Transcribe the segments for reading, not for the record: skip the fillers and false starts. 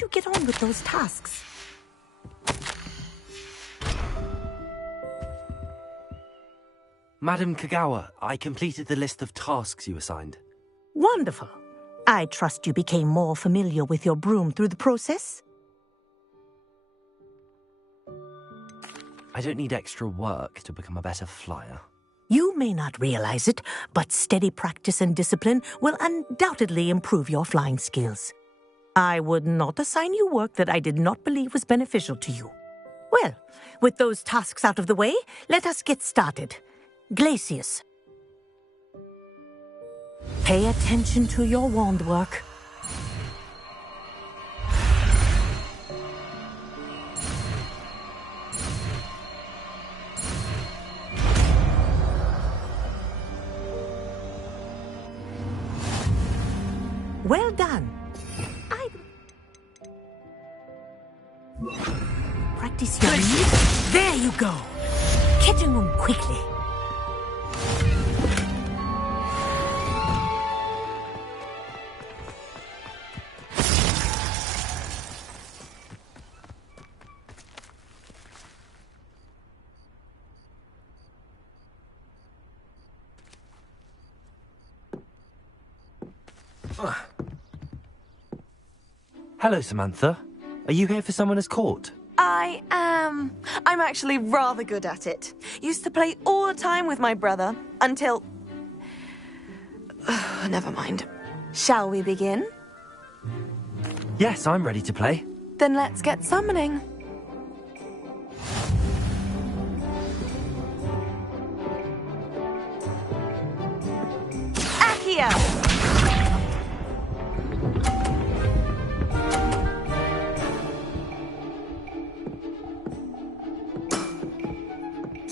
did you get on with those tasks? Madam Kagawa, I completed the list of tasks you assigned. Wonderful. I trust you became more familiar with your broom through the process? I don't need extra work to become a better flyer. You may not realize it, but steady practice and discipline will undoubtedly improve your flying skills. I would not assign you work that I did not believe was beneficial to you. Well, with those tasks out of the way, let us get started. Glacius. Pay attention to your wand work. Well done. Practice your knees. There you go. Catching them quickly. Hello, Samantha. Are you here for Summoner's Court? I am. I'm actually rather good at it. Used to play all the time with my brother, until... Never mind. Shall we begin? Yes, I'm ready to play. Then let's get summoning. Accio!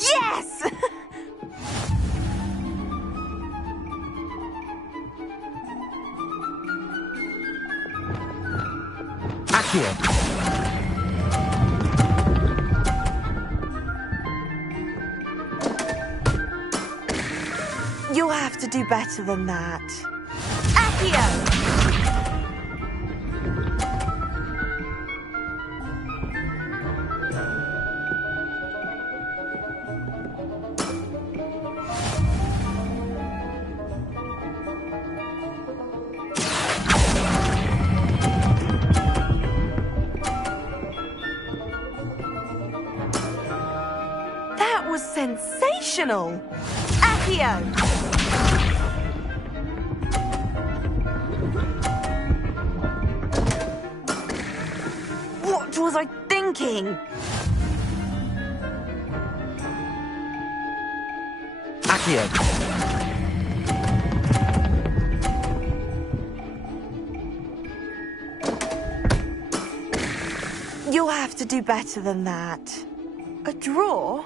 Yes! Accio! You'll have to do better than that. Accio! That was sensational! Accio! What was I thinking? Accio! You'll have to do better than that. A draw?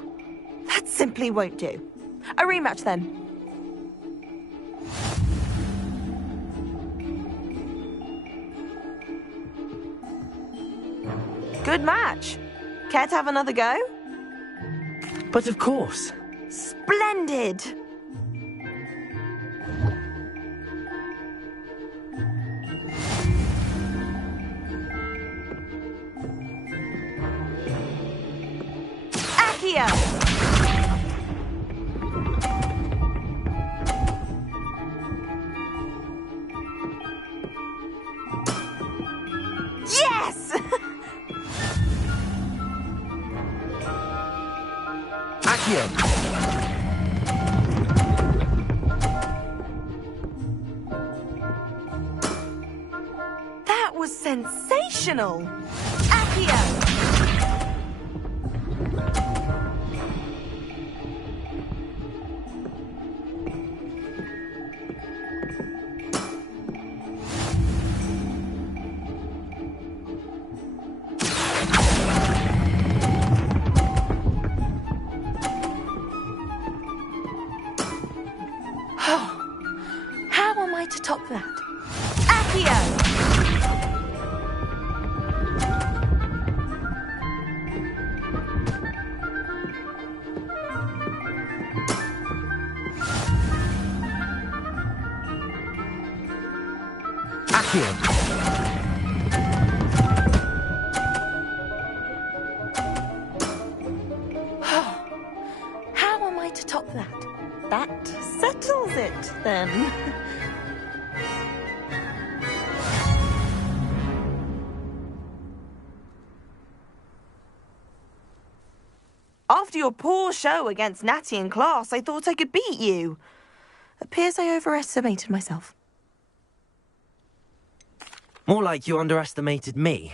That simply won't do. A rematch then. Good match. Care to have another go? But of course. Splendid! Accio! Yes! Accio! That was sensational! Accio! How am I to top that? Accio! Accio! That settles it, then. After your poor show against Natty in class, I thought I could beat you. Appears I overestimated myself. More like you underestimated me.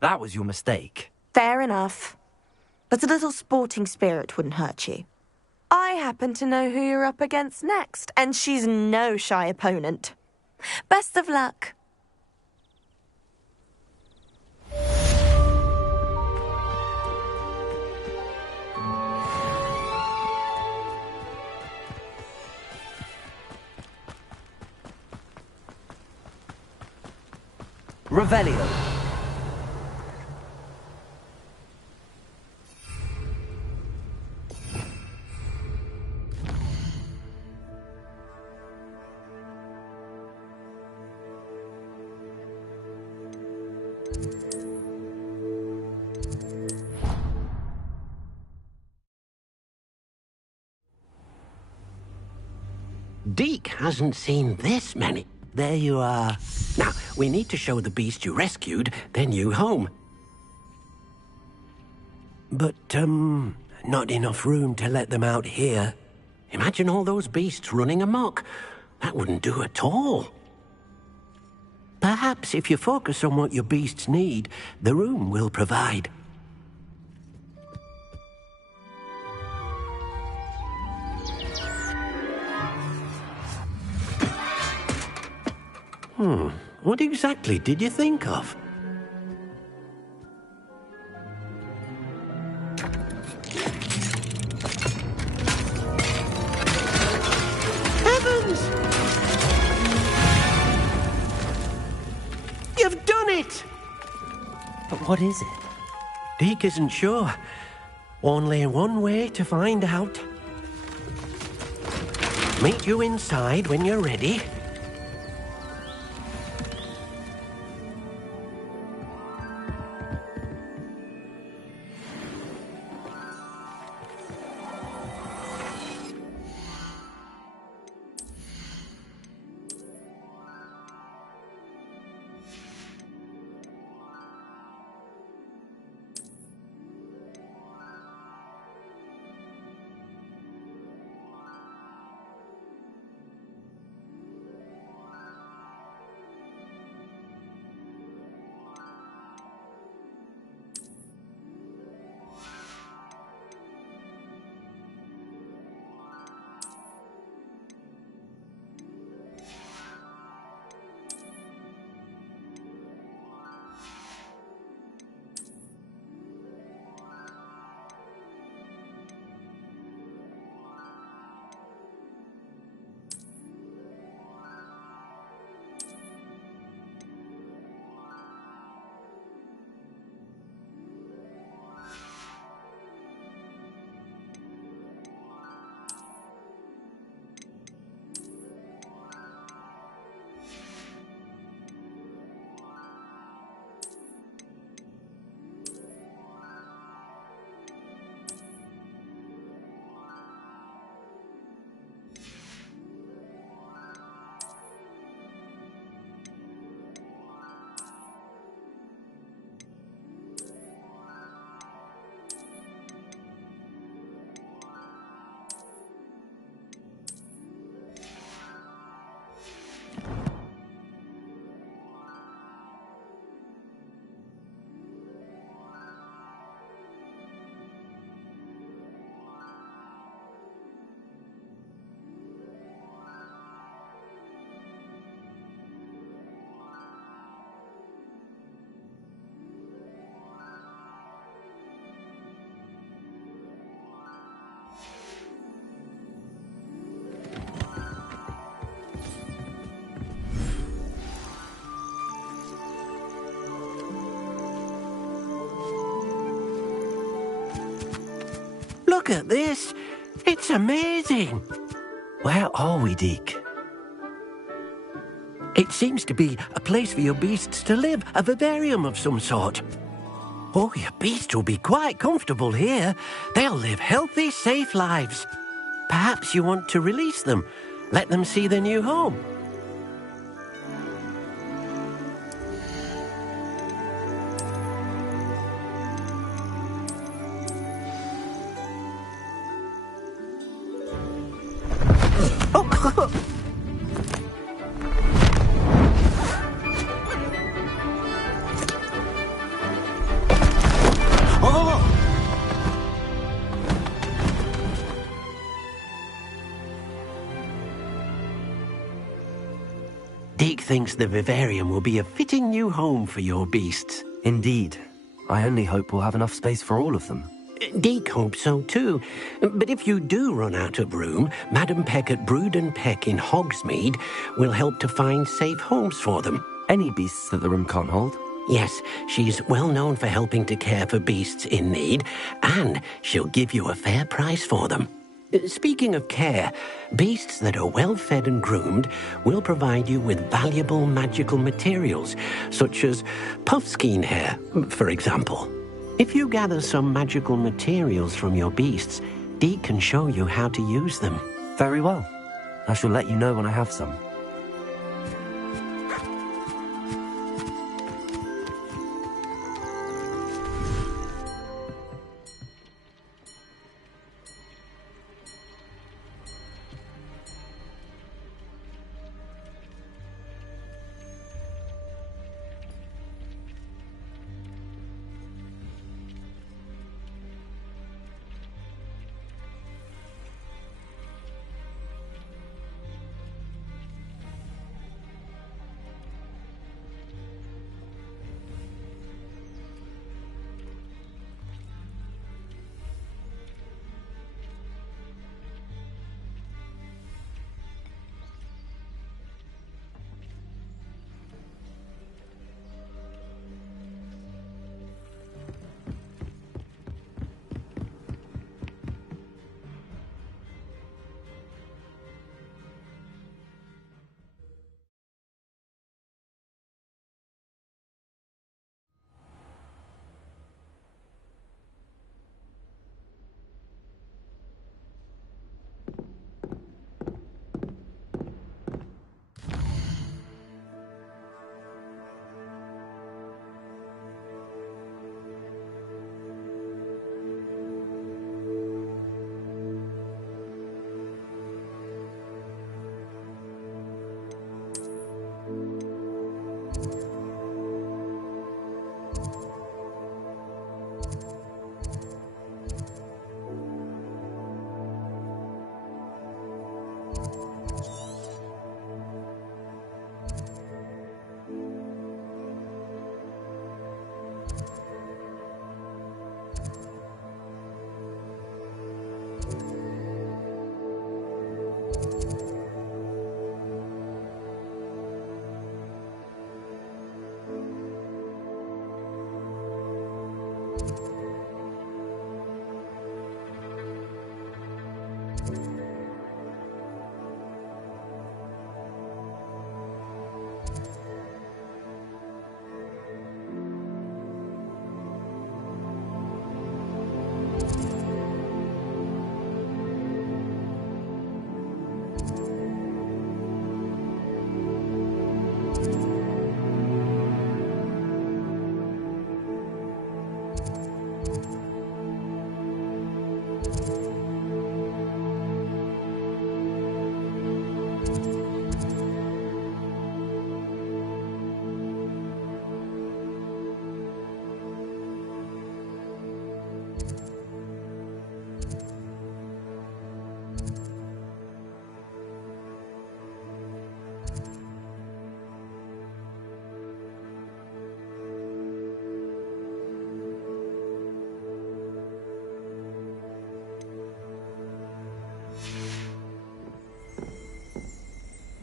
That was your mistake. Fair enough. But a little sporting spirit wouldn't hurt you. I happen to know who you're up against next, and she's no shy opponent. Best of luck. Revelio. Deke hasn't seen this many. There you are. Now, we need to show the beast you rescued their new home. But, not enough room to let them out here. Imagine all those beasts running amok. That wouldn't do at all. Perhaps if you focus on what your beasts need, the room will provide. What exactly did you think of? Heavens! You've done it! But what is it? Deke isn't sure. Only one way to find out. Meet you inside when you're ready. Look at this. It's amazing. Where are we, Deke? It seems to be a place for your beasts to live, a vivarium of some sort. Oh, your beasts will be quite comfortable here. They'll live healthy, safe lives. Perhaps you want to release them. Let them see their new home. Deke thinks the vivarium will be a fitting new home for your beasts. Indeed. I only hope we'll have enough space for all of them. Deke hopes so too. But if you do run out of room, Madam Peck at Brood and Peck in Hogsmeade will help to find safe homes for them. Any beasts that the room can't hold? Yes, she's well known for helping to care for beasts in need, and she'll give you a fair price for them. Speaking of care, beasts that are well fed and groomed will provide you with valuable magical materials, such as puffskein hair, for example. If you gather some magical materials from your beasts, Deke can show you how to use them. Very well. I shall let you know when I have some.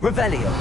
Revelio.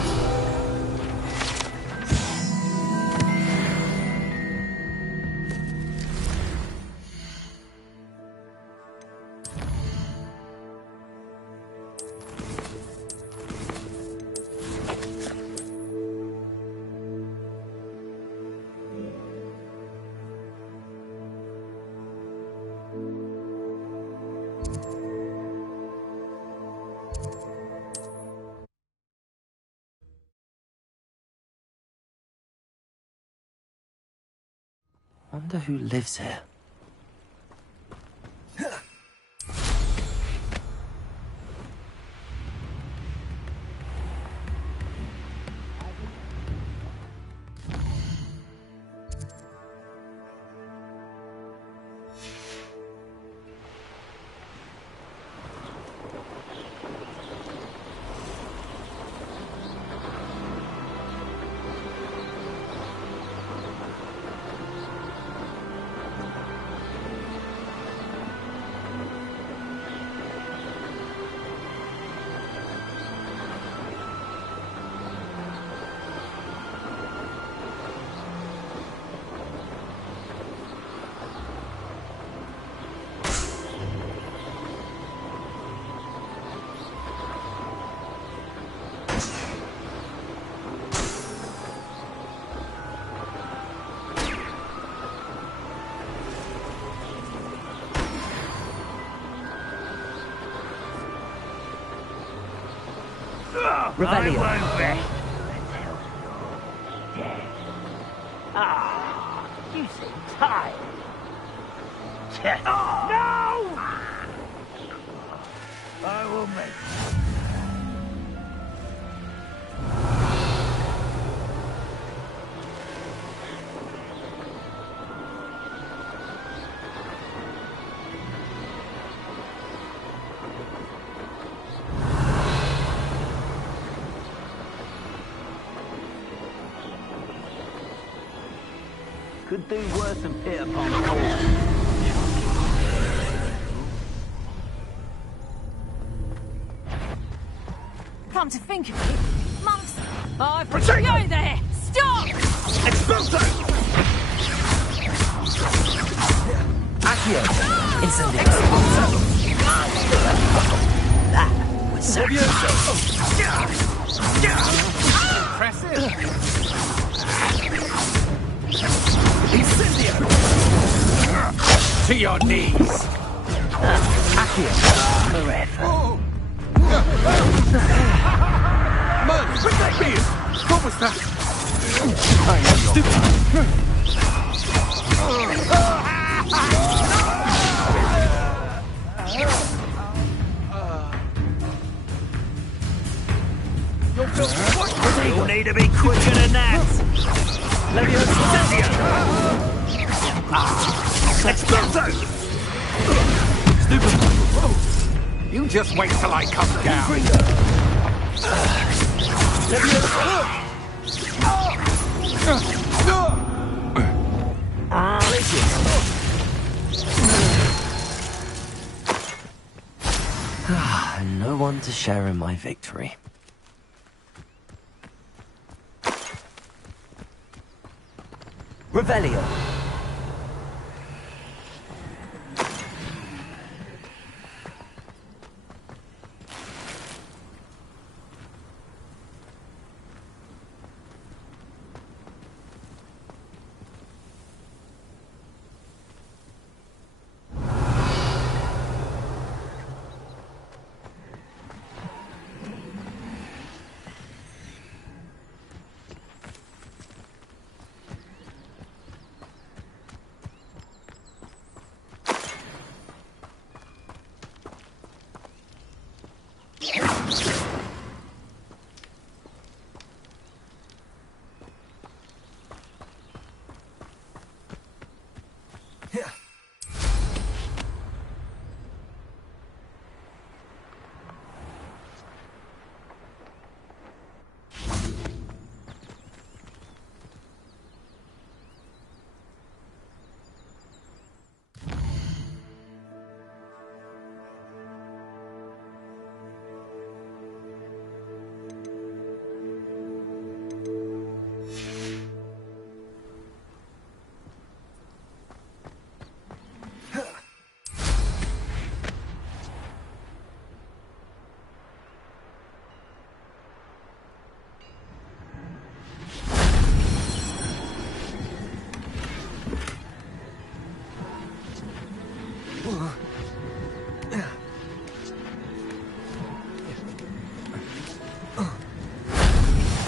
Wonder who lives here. Revelio. You seem tired. No! I will make Could do worse than pit upon the horse. Come to think of it, monks, I've go there! Stop! Expulso! Accio! Incendio! That was so Impressive! Incendio! To your knees! Accio! Forever. Man, protect me! What was that? I know stupid. You'll need to be quicker than that! Expulso! Stupid. You just wait till I come down. And no one to share in my victory. Revelio.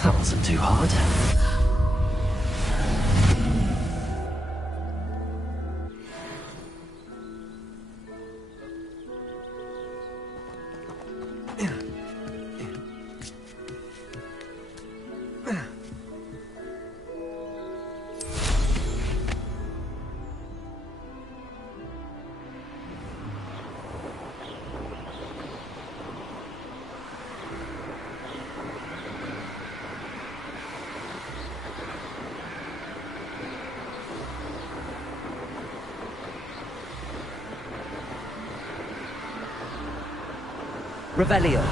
That wasn't too hard. Revelio.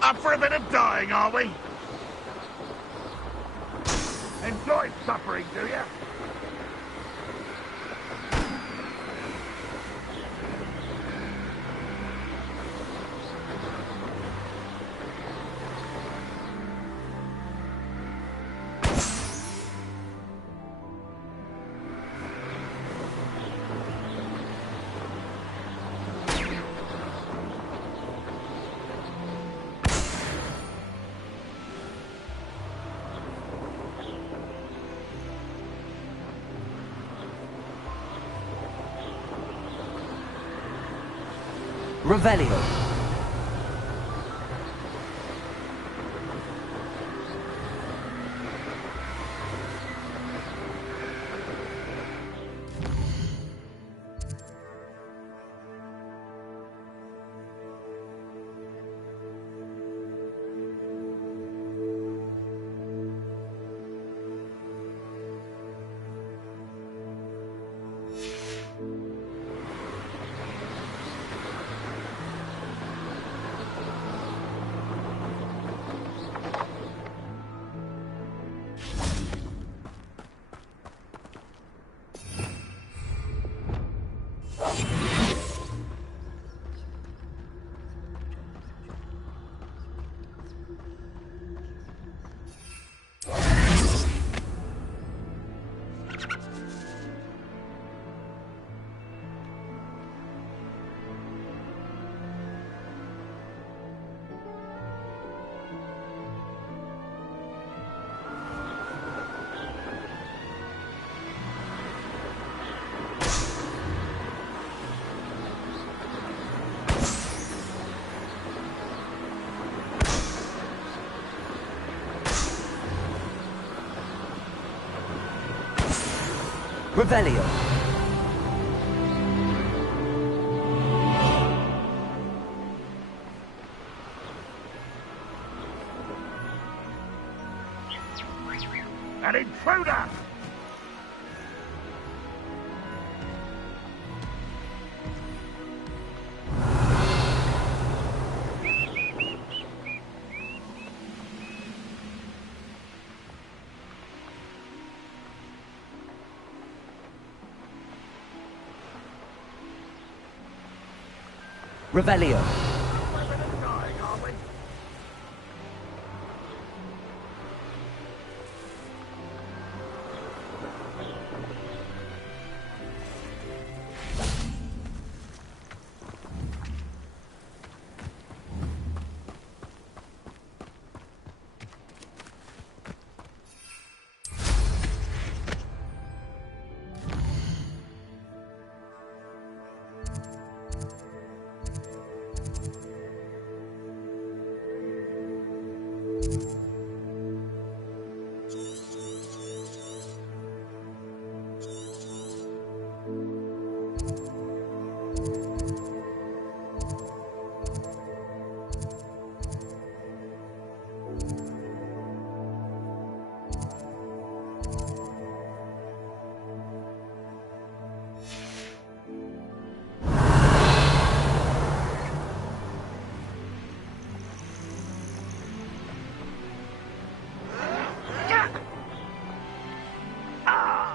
Up for a bit of dying, are we? Enjoy suffering, do you? Revelio. Revelio. An intruder! Revelio. Dying, are we?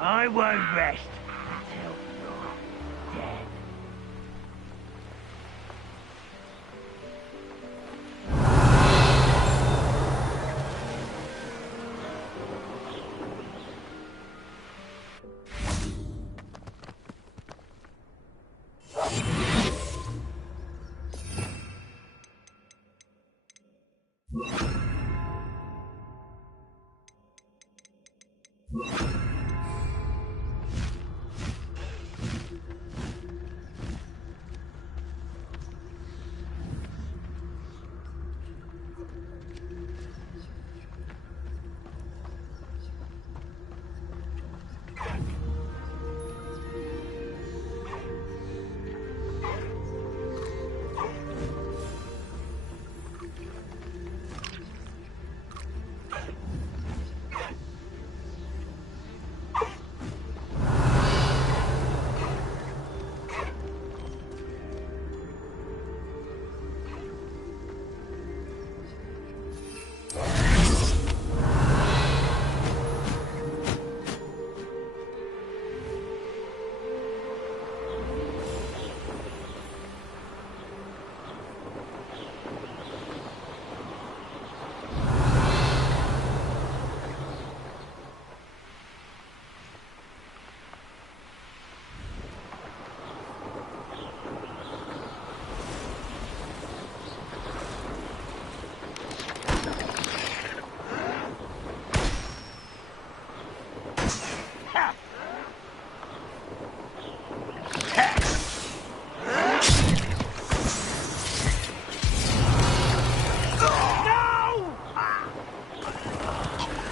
I won't rest until you're dead.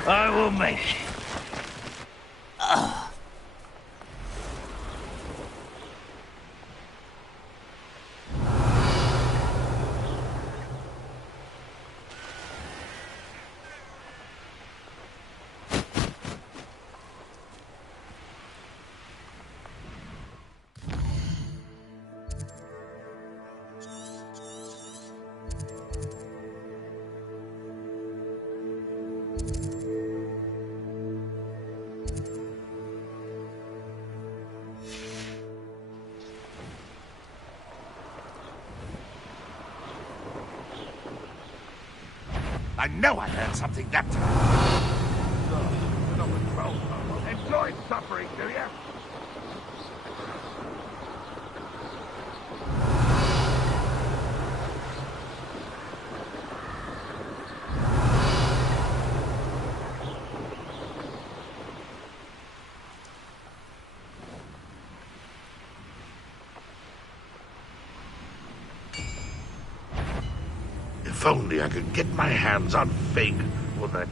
I will make it. I know I learned something that time. Enjoy suffering, do you? If only I could get my hands on Fagin for that.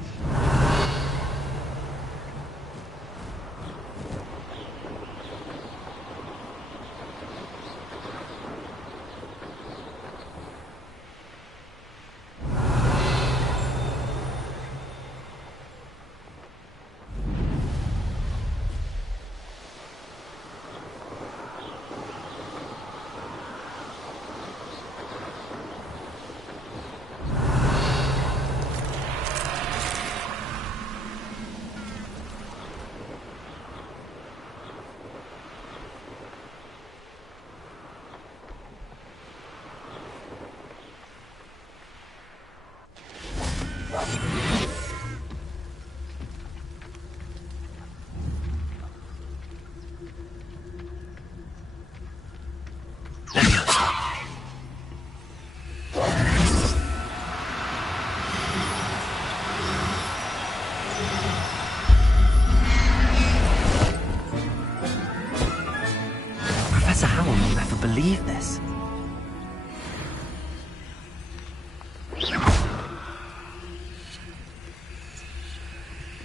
Professor Howell will never believe this.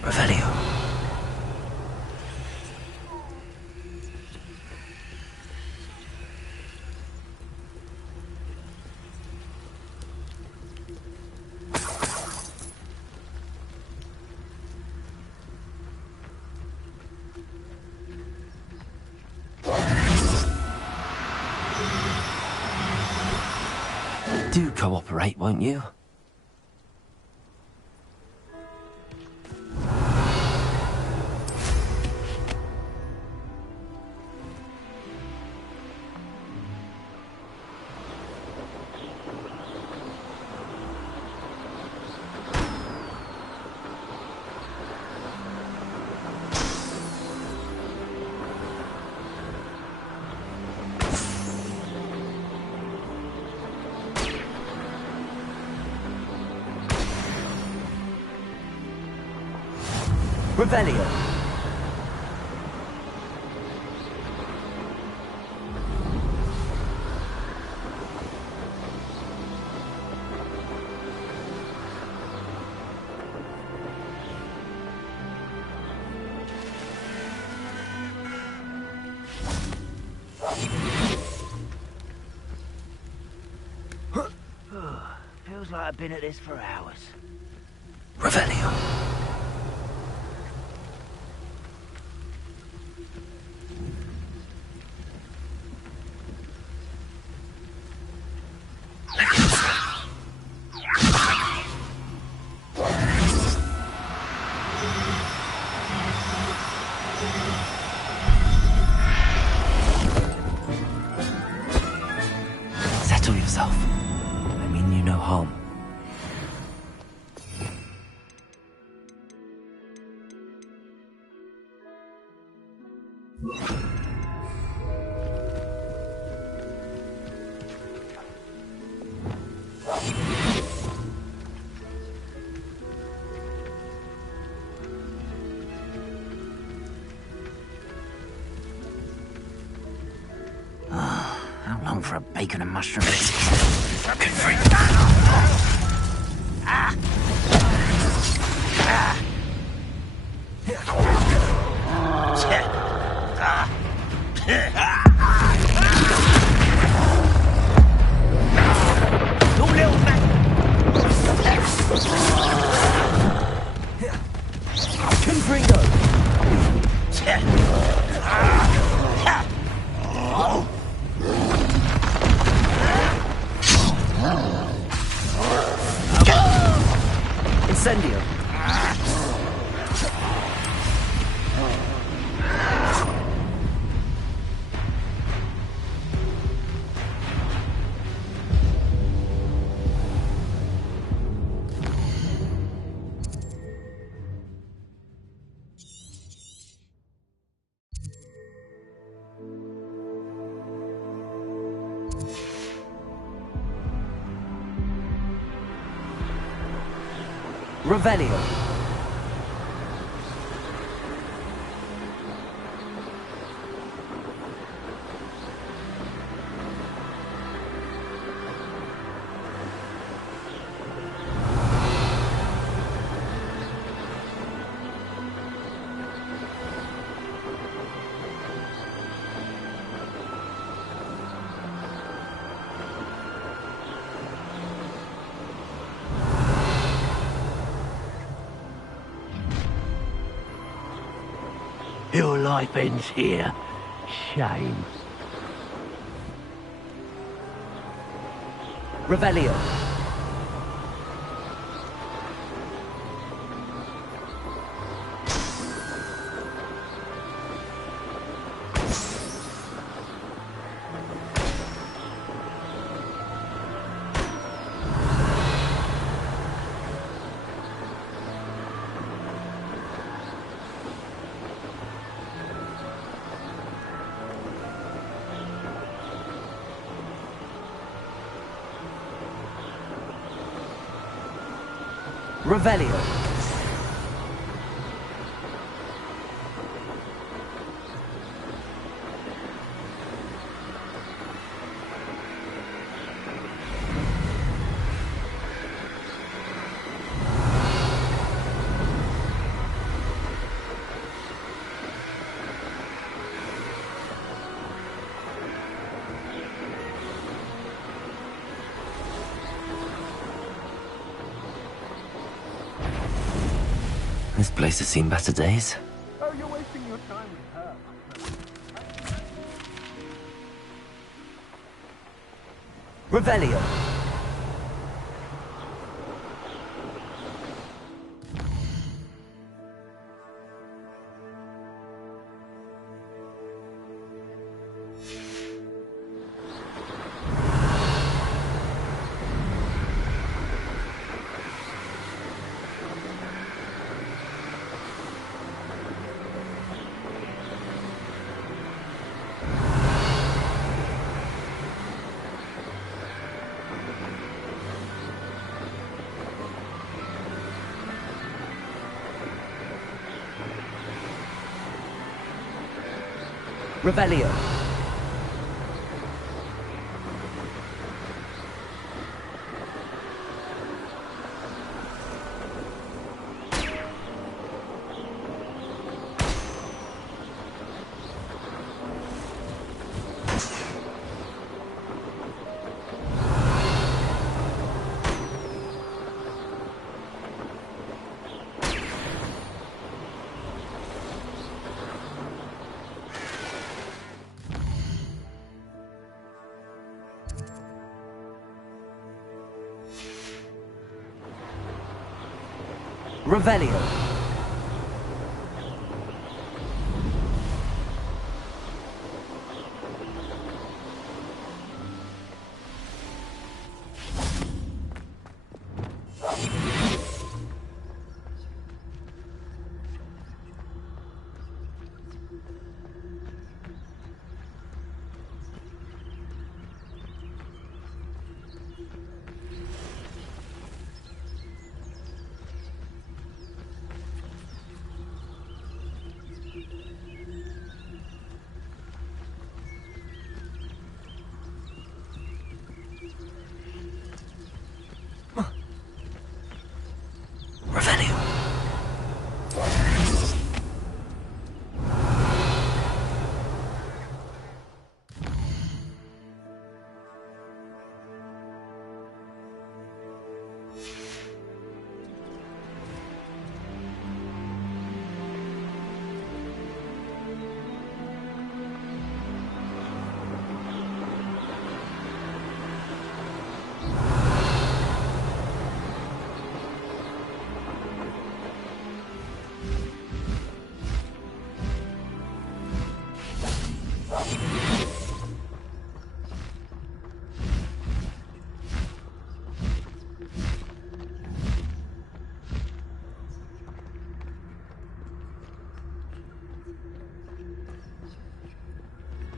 Revelio. Do cooperate, won't you? Revelio. Feels like I've been at this for hours. Revelio. Settle yourself. I mean you no harm. How long for a bacon and mushroom? Good freak. Incendio. Revelio. Your life ends here. Shame. Revelio. Revelio. This place has seen better days. Oh, you're wasting your time with her. Revelio. Revelio. Revelio.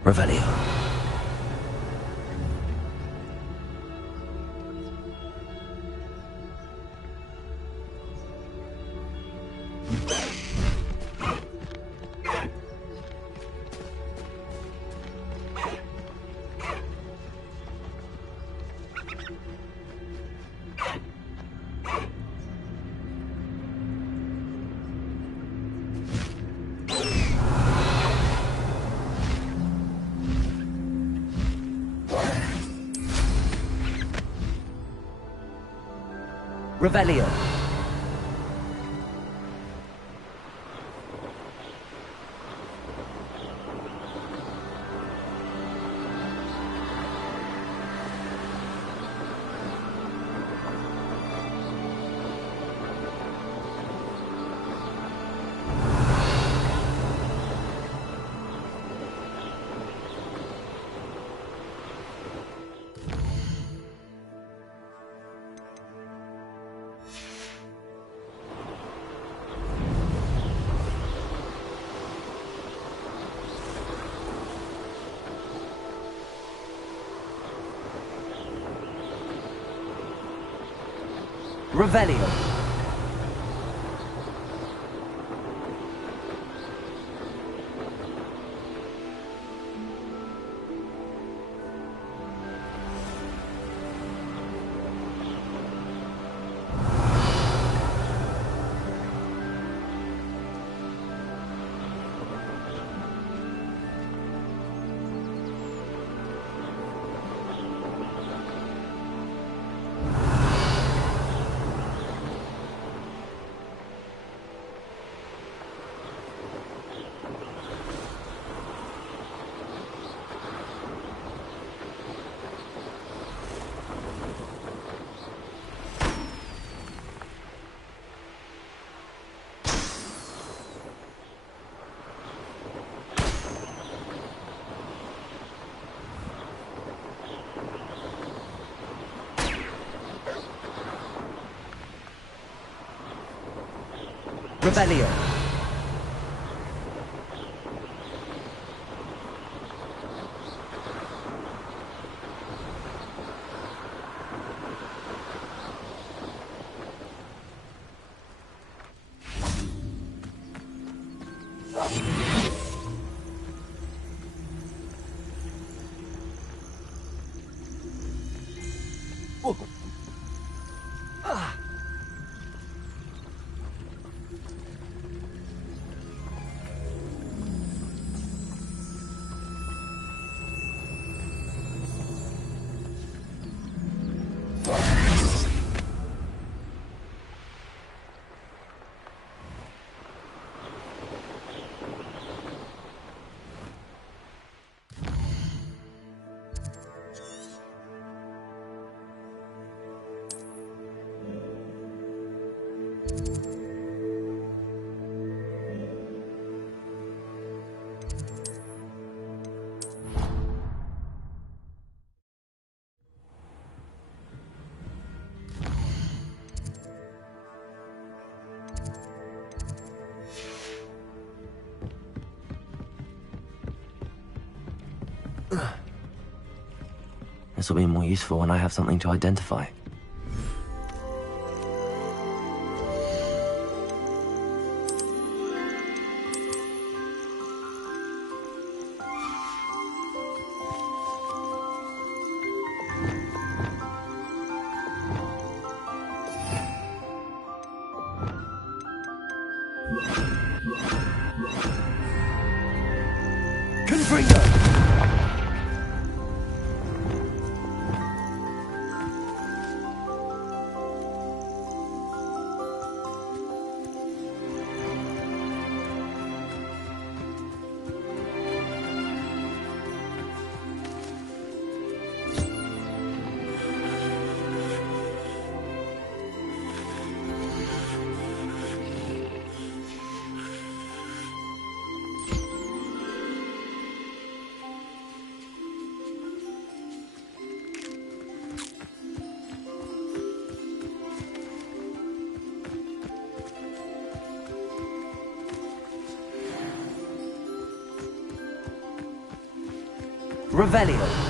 Revelio. Revelio. Revelio. Revelio. This will be more useful when I have something to identify. Revelio.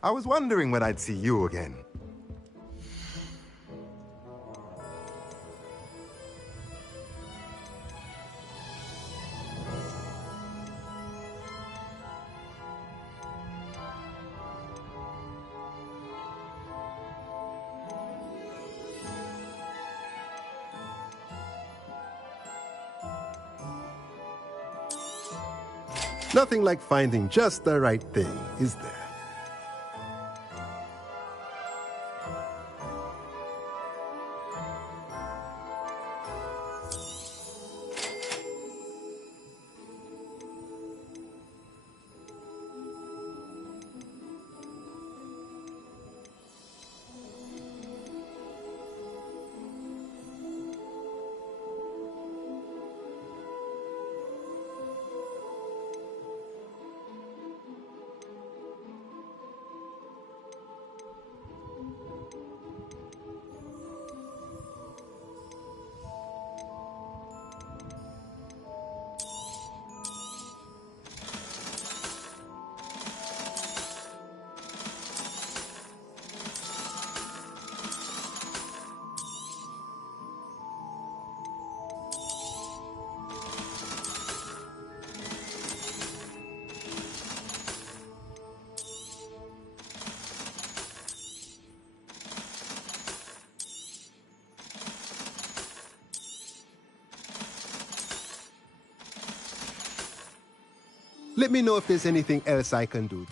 I was wondering when I'd see you again. Nothing like finding just the right thing, is there? Let me know if there's anything else I can do.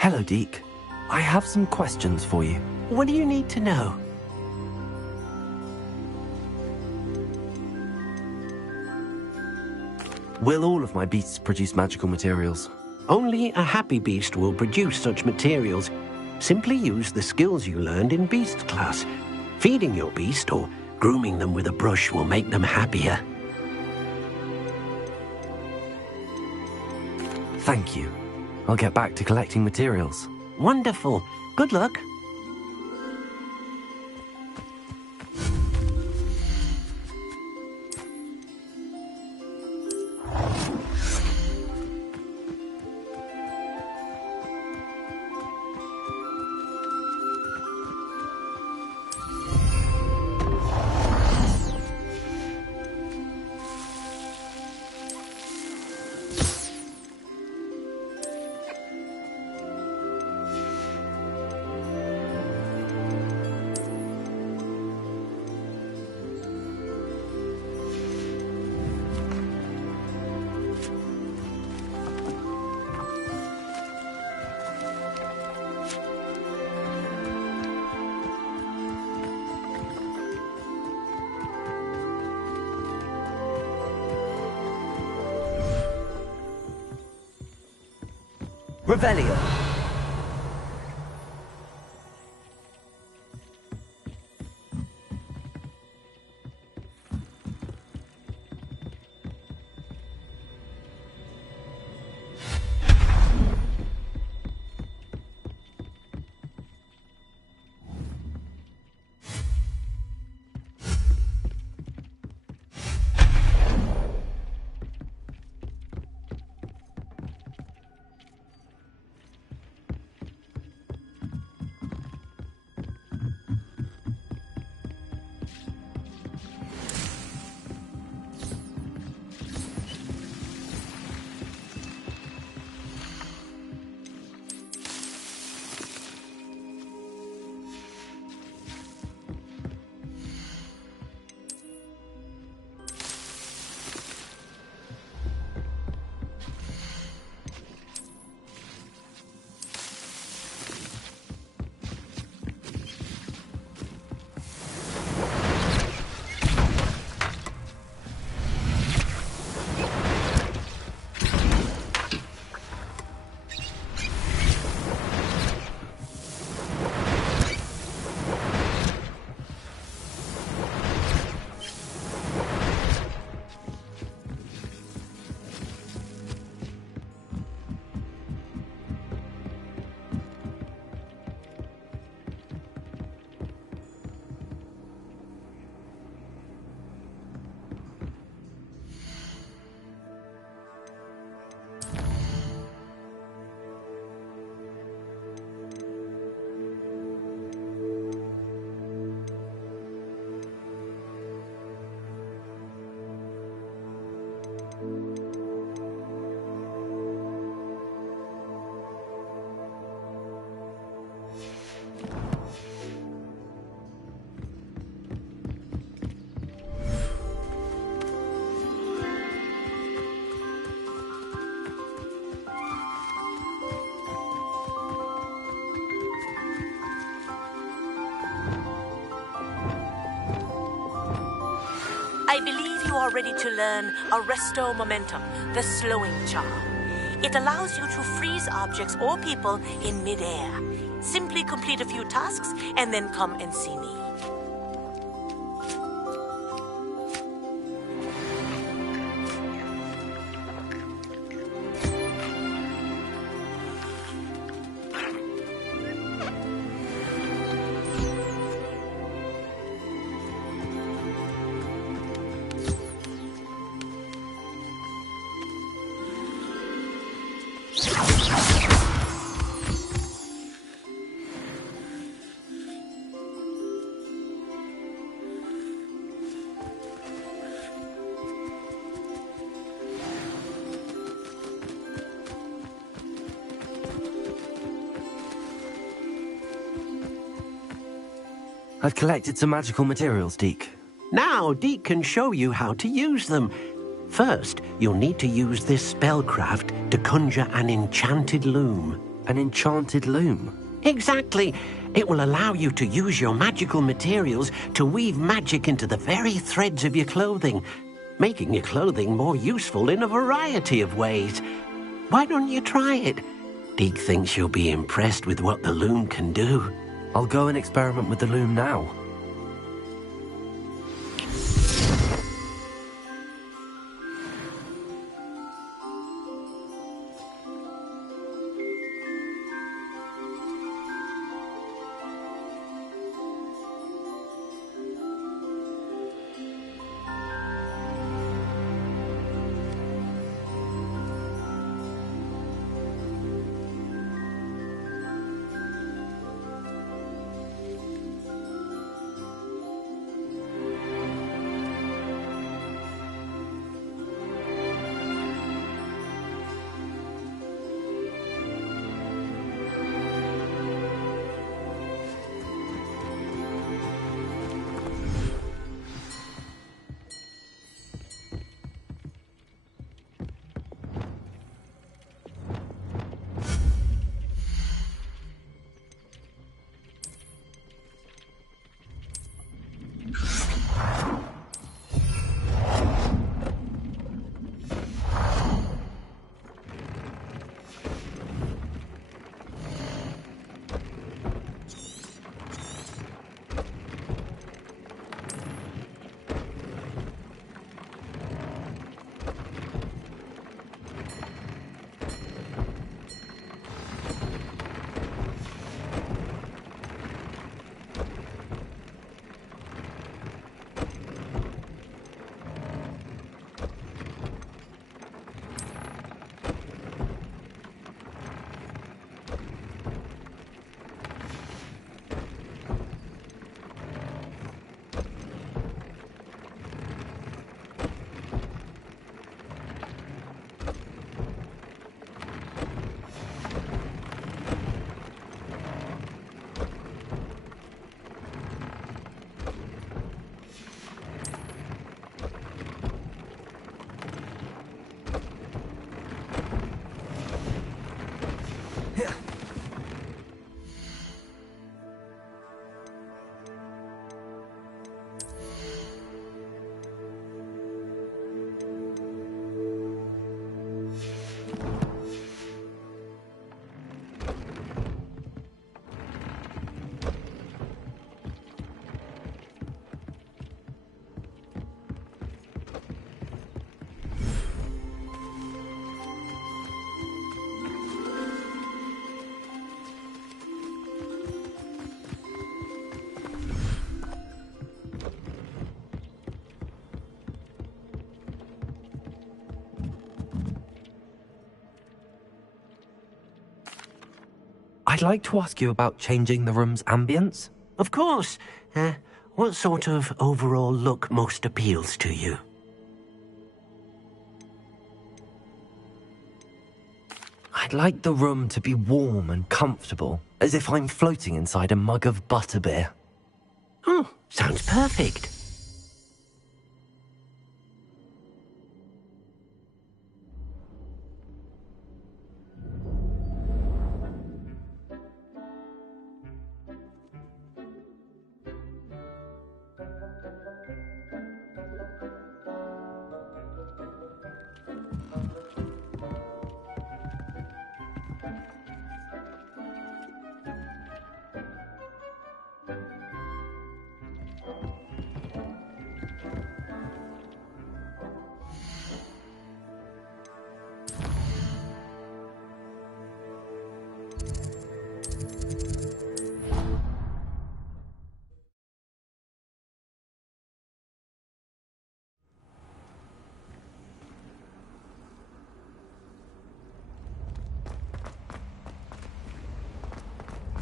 Hello, Deke. I have some questions for you. What do you need to know? Will all of my beasts produce magical materials? Only a happy beast will produce such materials. Simply use the skills you learned in beast class. Feeding your beast or grooming them with a brush will make them happier. Thank you. I'll get back to collecting materials. Wonderful. Good luck. Revelio. I believe you are ready to learn Arresto Momentum, the slowing charm. It allows you to freeze objects or people in midair. Simply complete a few tasks and then come and see me. I've collected some magical materials, Deke. Now, Deke can show you how to use them. First, you'll need to use this spellcraft to conjure an enchanted loom. An enchanted loom. Exactly. It will allow you to use your magical materials to weave magic into the very threads of your clothing, making your clothing more useful in a variety of ways. Why don't you try it? Deek thinks you'll be impressed with what the loom can do. I'll go and experiment with the loom now. I'd like to ask you about changing the room's ambience. Of course. What sort of overall look most appeals to you? I'd like the room to be warm and comfortable, as if I'm floating inside a mug of butterbeer. Oh, sounds perfect.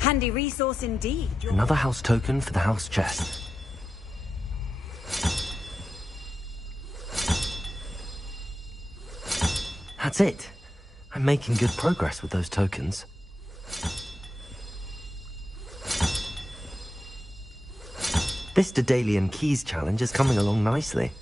Handy resource indeed. Another house token for the house chest. That's it. I'm making good progress with those tokens. This Daedalian Keys challenge is coming along nicely.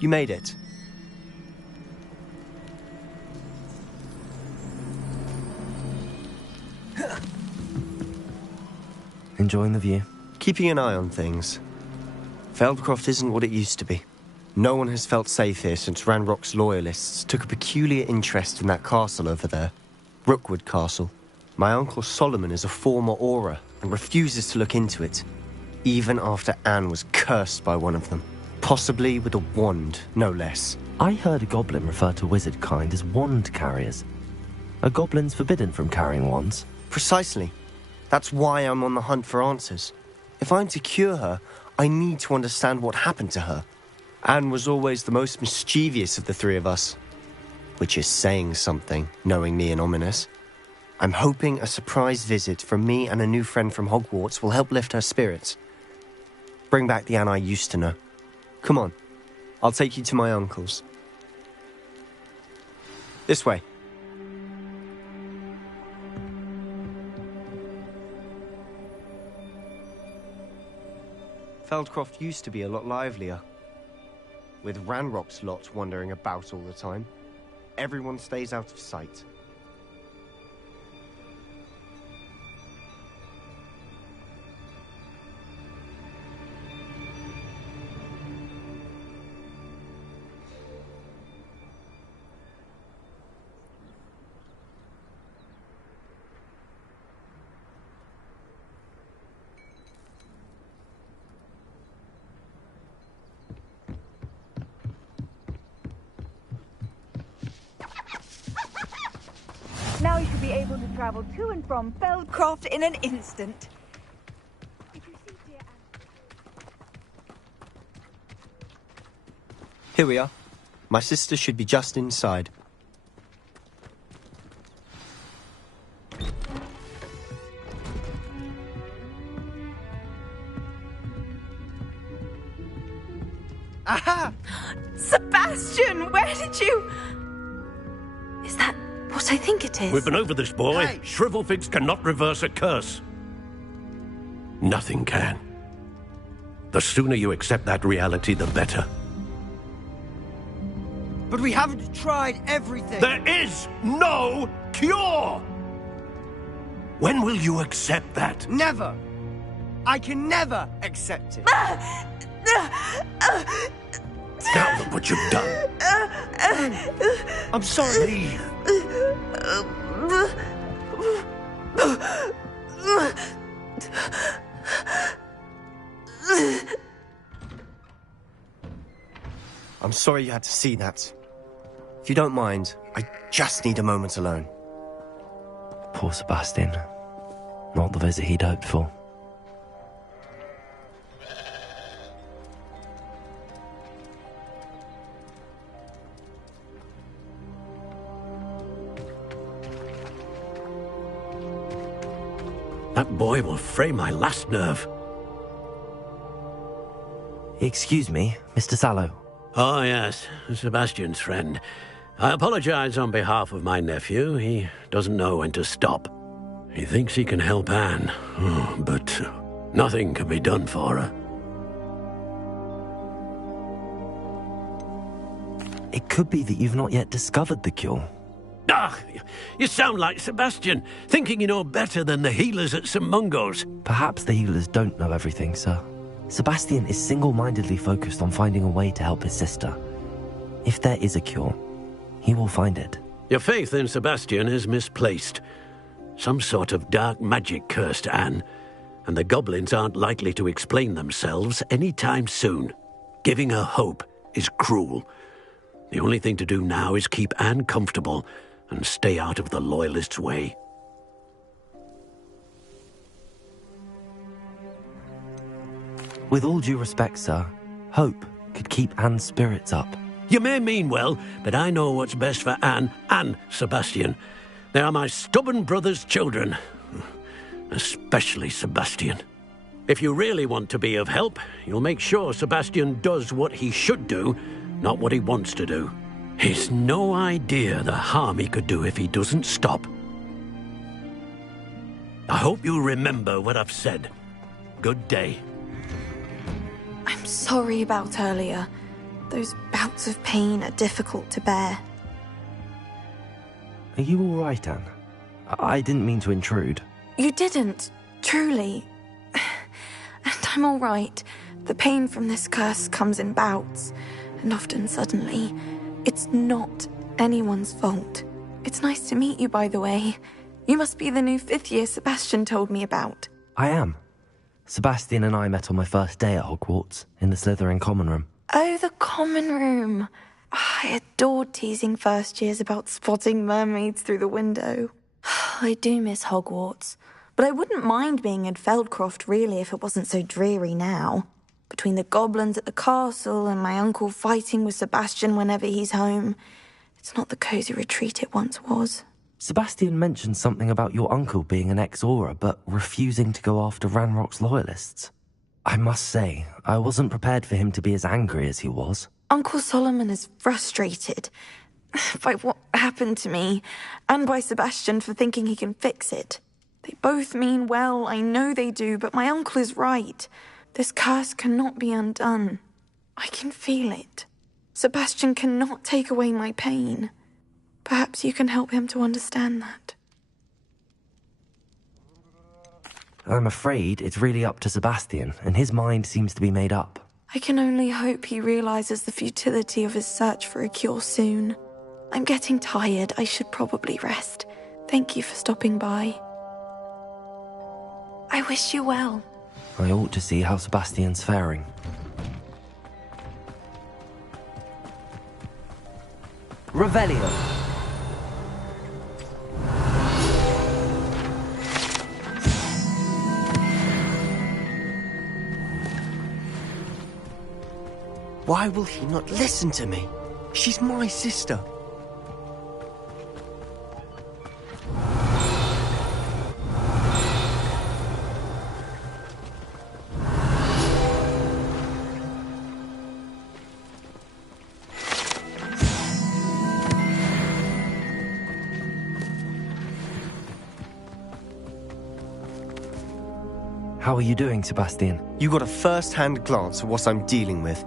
You made it. Enjoying the view? Keeping an eye on things. Feldcroft isn't what it used to be. No one has felt safe here since Ranrock's loyalists took a peculiar interest in that castle over there. Rookwood Castle. My uncle Solomon is a former Auror and refuses to look into it, even after Anne was cursed by one of them. Possibly with a wand, no less. I heard a goblin refer to wizard kind as wand carriers. Are goblins forbidden from carrying wands? Precisely. That's why I'm on the hunt for answers. If I'm to cure her, I need to understand what happened to her. Anne was always the most mischievous of the three of us. Which is saying something, knowing me and Ominous. I'm hoping a surprise visit from me and a new friend from Hogwarts will help lift her spirits. Bring back the Anne I used to know. Come on, I'll take you to my uncle's. This way. Feldcroft used to be a lot livelier. With Ranrock's lot wandering about all the time, everyone stays out of sight. Now you should be able to travel to and from Feldcroft in an instant. Here we are. My sister should be just inside. Aha! Sebastian, where did you... Is that what I think it is? We've been over this, boy. Hey. Shrivelfigs cannot reverse a curse. Nothing can. The sooner you accept that reality, the better. But we haven't tried everything. There is no cure! When will you accept that? Never. I can never accept it. Now look what you've done. I'm sorry. Leave. I'm sorry you had to see that. If you don't mind, I just need a moment alone. Poor Sebastian. Not the visit he'd hoped for. That boy will fray my last nerve. Excuse me, Mr. Sallow. Oh, yes, Sebastian's friend. I apologize on behalf of my nephew. He doesn't know when to stop. He thinks he can help Anne, but nothing can be done for her. It could be that you've not yet discovered the cure. Ah, you sound like Sebastian, thinking you know better than the healers at St. Mungo's. Perhaps the healers don't know everything, sir. Sebastian is single-mindedly focused on finding a way to help his sister. If there is a cure, he will find it. Your faith in Sebastian is misplaced. Some sort of dark magic cursed Anne, and the goblins aren't likely to explain themselves anytime soon. Giving her hope is cruel. The only thing to do now is keep Anne comfortable and stay out of the Loyalists' way. With all due respect, sir, hope could keep Anne's spirits up. You may mean well, but I know what's best for Anne and Sebastian. They are my stubborn brother's children. Especially Sebastian. If you really want to be of help, you'll make sure Sebastian does what he should do, not what he wants to do. He's no idea the harm he could do if he doesn't stop. I hope you'll remember what I've said. Good day. I'm sorry about earlier. Those bouts of pain are difficult to bear. Are you all right, Anne? I didn't mean to intrude. You didn't, truly. And I'm all right. The pain from this curse comes in bouts, and often suddenly. It's not anyone's fault. It's nice to meet you, by the way. You must be the new 5th year Sebastian told me about. I am. Sebastian and I met on my first day at Hogwarts, in the Slytherin common room. Oh, the common room. I adored teasing first years about spotting mermaids through the window. I do miss Hogwarts, but I wouldn't mind being in Feldcroft, really, if it wasn't so dreary now. Between the goblins at the castle and my uncle fighting with Sebastian whenever he's home, it's not the cosy retreat it once was. Sebastian mentioned something about your uncle being an ex-Auror, but refusing to go after Ranrock's Loyalists. I must say, I wasn't prepared for him to be as angry as he was. Uncle Solomon is frustrated by what happened to me, and by Sebastian for thinking he can fix it. They both mean well, I know they do, but my uncle is right. This curse cannot be undone. I can feel it. Sebastian cannot take away my pain. Perhaps you can help him to understand that. I'm afraid it's really up to Sebastian, and his mind seems to be made up. I can only hope he realizes the futility of his search for a cure soon. I'm getting tired. I should probably rest. Thank you for stopping by. I wish you well. I ought to see how Sebastian's faring. Revelio. Why will he not listen to me? She's my sister. How are you doing, Sebastian? You got a first-hand glance at what I'm dealing with.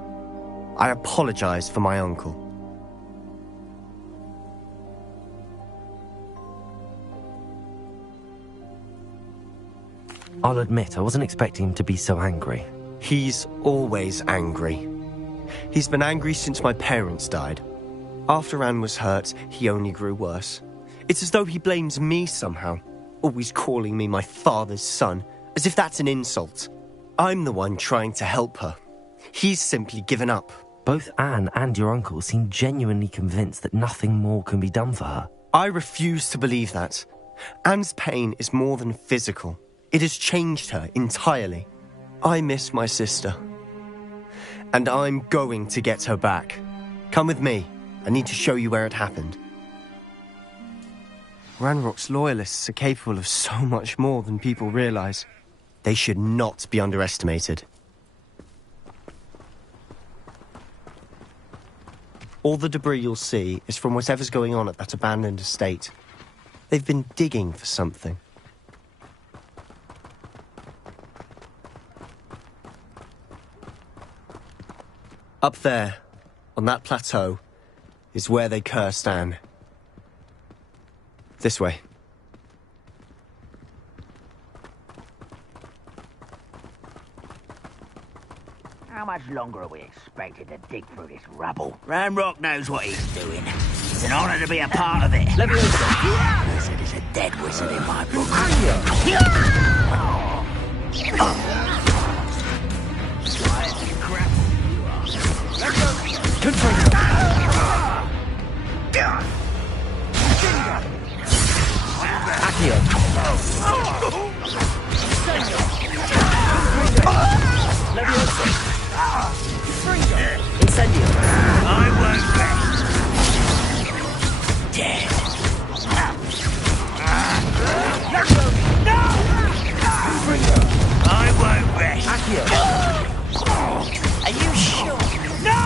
I apologize for my uncle. I'll admit, I wasn't expecting him to be so angry. He's always angry. He's been angry since my parents died. After Anne was hurt, he only grew worse. It's as though he blames me somehow, always calling me my father's son, as if that's an insult. I'm the one trying to help her. He's simply given up. Both Anne and your uncle seem genuinely convinced that nothing more can be done for her. I refuse to believe that. Anne's pain is more than physical. It has changed her entirely. I miss my sister. And I'm going to get her back. Come with me. I need to show you where it happened. Ranrock's Loyalists are capable of so much more than people realize. They should not be underestimated. All the debris you'll see is from whatever's going on at that abandoned estate. They've been digging for something. Up there, on that plateau, is where they cursed Anne. This way. How much longer are we expected to dig through this rubble? Ranrock knows what he's doing. It's an honor to be a part of it. Listen, there's a dead wizard in my book. Incendio. I won't rest. Dead. No! I won't rest. Are you sure? No!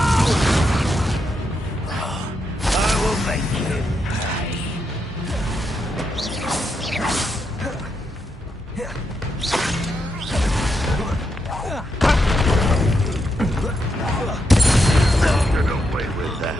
I will make you pay. Get away with that.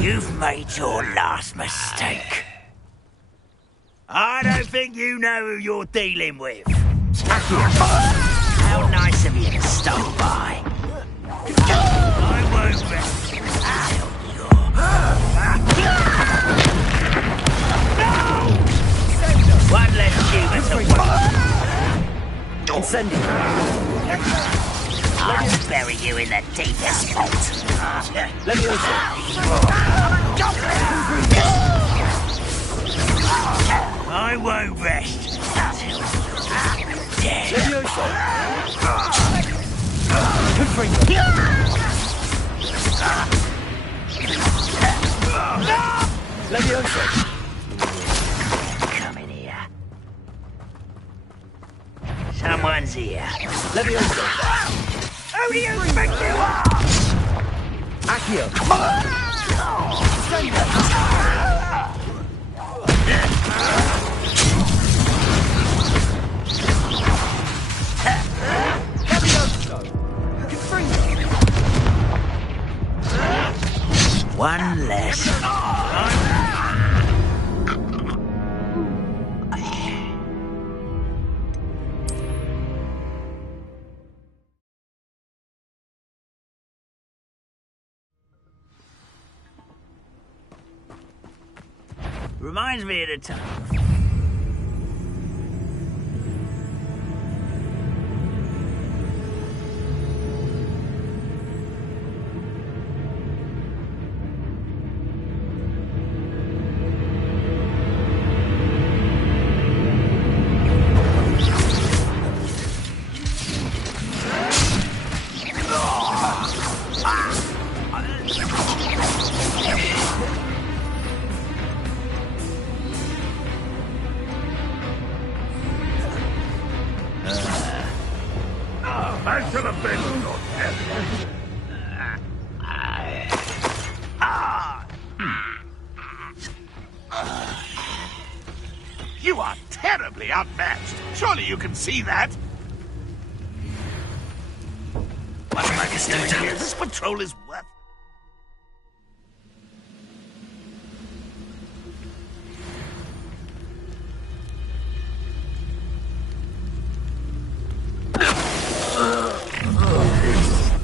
You've made your last mistake. I don't think you know who you're dealing with. How nice of you to stop by. I won't rest until you're... No! One less human to work. Incendio. I'll bury you in the deepest vault. I won't rest until you're dead. Come in here. Someone's here. Who do you think you are? One less. Reminds me of the time. Back to the base, Lord. You are terribly outmatched. Surely you can see that. What am I to do here? This patrol is worth...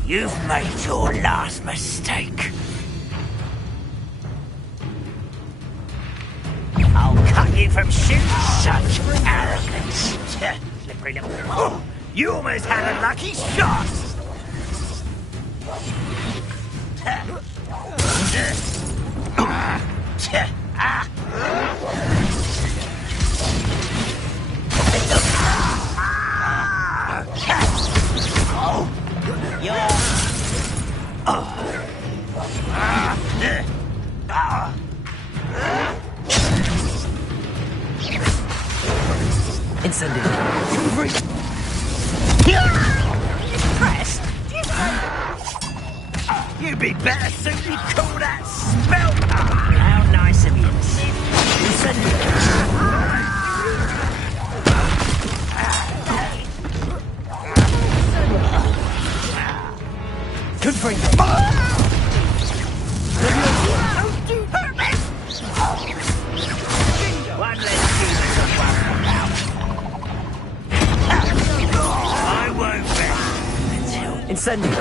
You've made your last mistake. I'll cut you from shooting such arrogance. Slippery little... Oh, you almost had a lucky shot. Incendio. Impressed? You'd be better suited call that smell. How nice of you. Confringo. Don't do that. One less human to worry about. I won't bet. Incendio.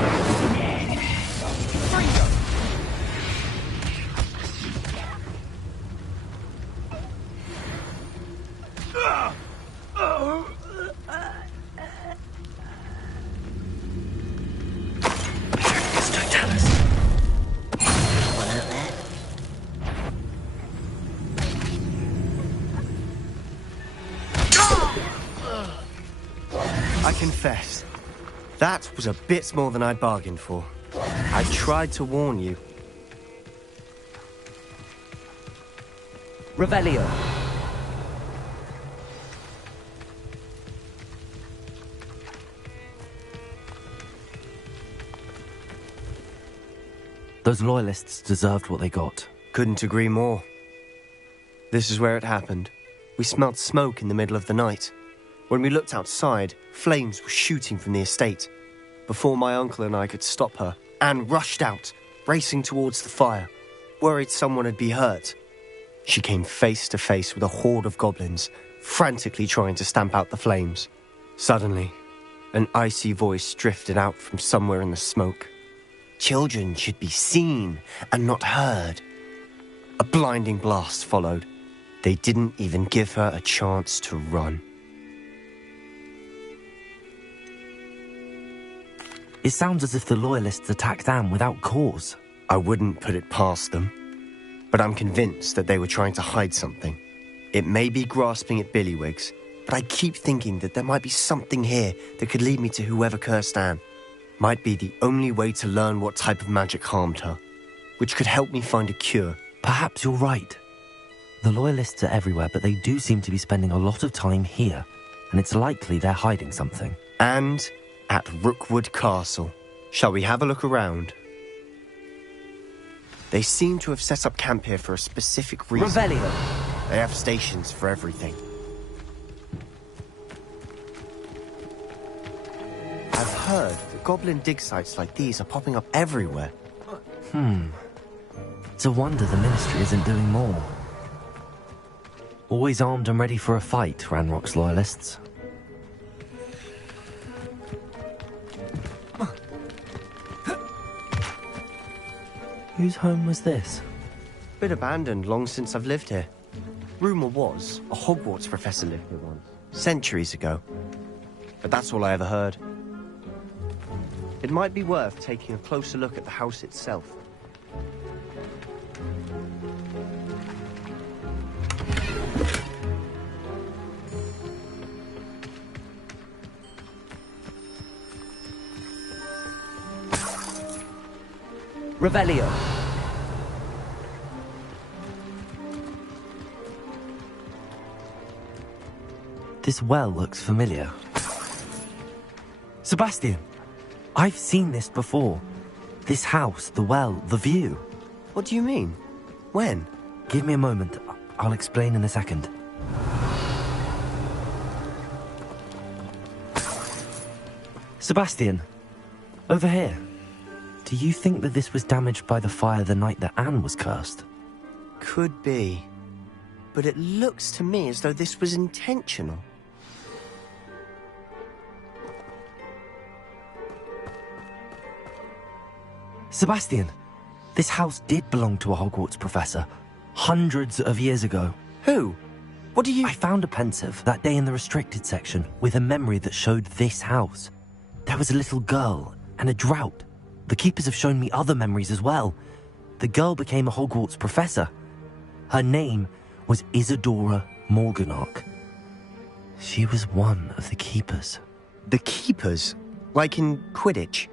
I confess, that was a bit more than I'd bargained for. I tried to warn you. Revelio. Those loyalists deserved what they got. Couldn't agree more. This is where it happened. We smelled smoke in the middle of the night. When we looked outside, flames were shooting from the estate. Before my uncle and I could stop her, Anne rushed out, racing towards the fire, worried someone had been hurt. She came face to face with a horde of goblins, frantically trying to stamp out the flames. Suddenly, an icy voice drifted out from somewhere in the smoke. Children should be seen and not heard. A blinding blast followed. They didn't even give her a chance to run. It sounds as if the loyalists attacked Anne without cause. I wouldn't put it past them, but I'm convinced that they were trying to hide something. It may be grasping at Billywigs, but I keep thinking that there might be something here that could lead me to whoever cursed Anne. Might be the only way to learn what type of magic harmed her, which could help me find a cure. Perhaps you're right. The loyalists are everywhere, but they do seem to be spending a lot of time here, and it's likely they're hiding something. And at Rookwood Castle. Shall we have a look around? They seem to have set up camp here for a specific reason. Revelio. They have stations for everything. I've heard that goblin dig sites like these are popping up everywhere. It's a wonder the Ministry isn't doing more. Always armed and ready for a fight, Ranrock's loyalists. Whose home was this? Been abandoned long since I've lived here. Rumour was a Hogwarts professor lived here once, centuries ago. But that's all I ever heard. It might be worth taking a closer look at the house itself. Revelio. This well looks familiar. Sebastian, I've seen this before. This house, the well, the view. What do you mean? When? Give me a moment. I'll explain in a second. Sebastian, over here. Do you think that this was damaged by the fire the night that Anne was cursed? Could be. But it looks to me as though this was intentional. Sebastian, this house did belong to a Hogwarts professor, hundreds of years ago. Who? What do you... I found a pensive that day in the restricted section with a memory that showed this house. There was a little girl and a drought. The keepers have shown me other memories as well. The girl became a Hogwarts professor. Her name was Isadora Morganach. She was one of the keepers. The keepers? Like in Quidditch?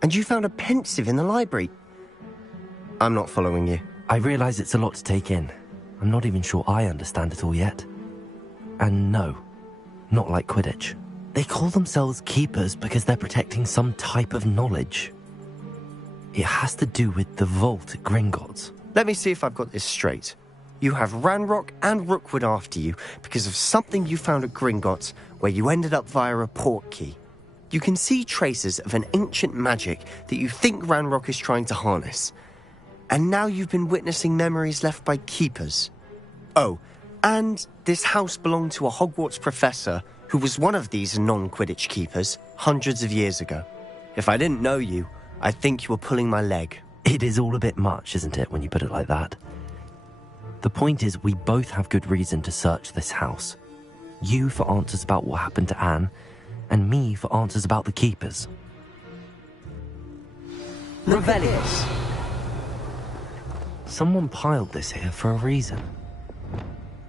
And you found a pensive in the library? I'm not following you. I realize it's a lot to take in. I'm not even sure I understand it all yet. And no, not like Quidditch. They call themselves keepers because they're protecting some type of knowledge. It has to do with the vault at Gringotts. Let me see if I've got this straight. You have Ranrock and Rookwood after you because of something you found at Gringotts where you ended up via a port key. You can see traces of an ancient magic that you think Ranrock is trying to harness. And now you've been witnessing memories left by keepers. Oh, and this house belonged to a Hogwarts professor who was one of these non-Quidditch keepers hundreds of years ago. If I didn't know you, I'd think you were pulling my leg. It is all a bit much, isn't it, when you put it like that? The point is, we both have good reason to search this house. You for answers about what happened to Anne, and me for answers about the keepers. Revellious. Someone piled this here for a reason.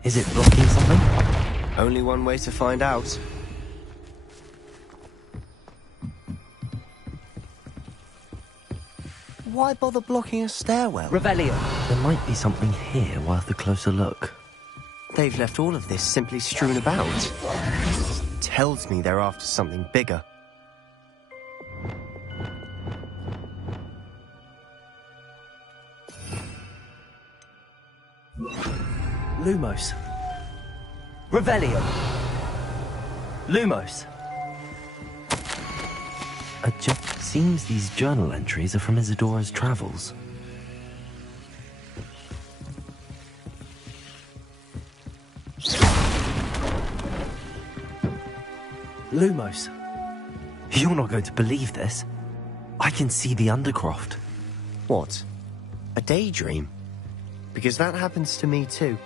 Is it blocking something? Only one way to find out. Why bother blocking a stairwell? Revelio. There might be something here worth a closer look. They've left all of this simply strewn about. This tells me they're after something bigger. Lumos. Revelio. Lumos. It seems these journal entries are from Isadora's travels. Lumos. You're not going to believe this. I can see the Undercroft. What? A daydream? Because that happens to me too.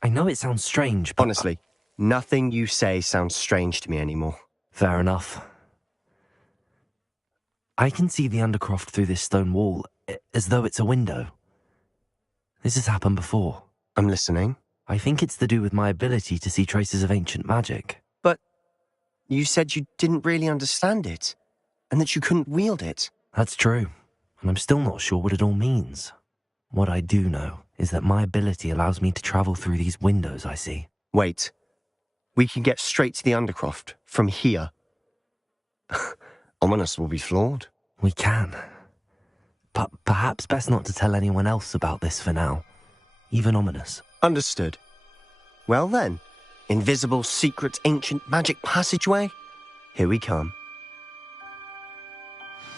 I know it sounds strange, but... Honestly, nothing you say sounds strange to me anymore. Fair enough. I can see the Undercroft through this stone wall, as though it's a window. This has happened before. I'm listening. I think it's to do with my ability to see traces of ancient magic. But you said you didn't really understand it, and that you couldn't wield it. That's true, and I'm still not sure what it all means. What I do know is that my ability allows me to travel through these windows I see. Wait. We can get straight to the Undercroft from here. Ominous will be flawed. We can. But perhaps best not to tell anyone else about this for now. Even Ominous. Understood. Well then, invisible, secret, ancient magic passageway? Here we come.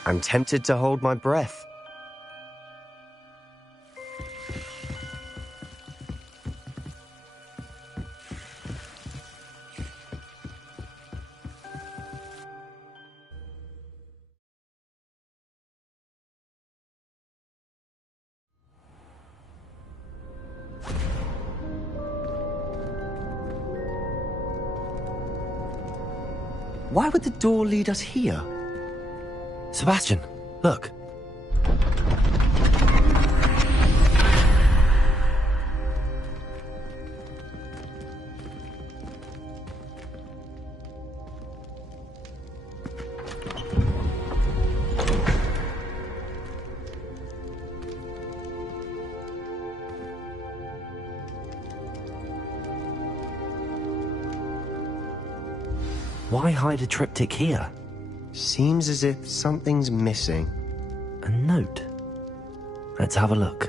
I'm tempted to hold my breath. Why would the door lead us here? Sebastian, look. Why hide a triptych here? Seems as if something's missing. A note. Let's have a look.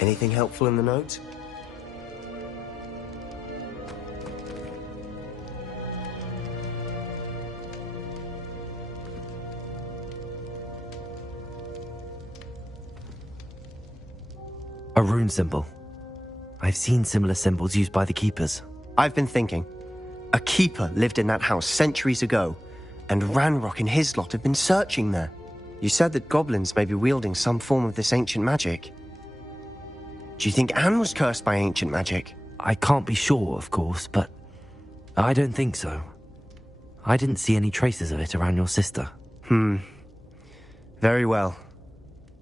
Anything helpful in the note? A rune symbol. I've seen similar symbols used by the keepers. I've been thinking. A keeper lived in that house centuries ago, and Ranrock and his lot have been searching there. You said that goblins may be wielding some form of this ancient magic. Do you think Anne was cursed by ancient magic? I can't be sure, of course, but I don't think so. I didn't see any traces of it around your sister. Very well.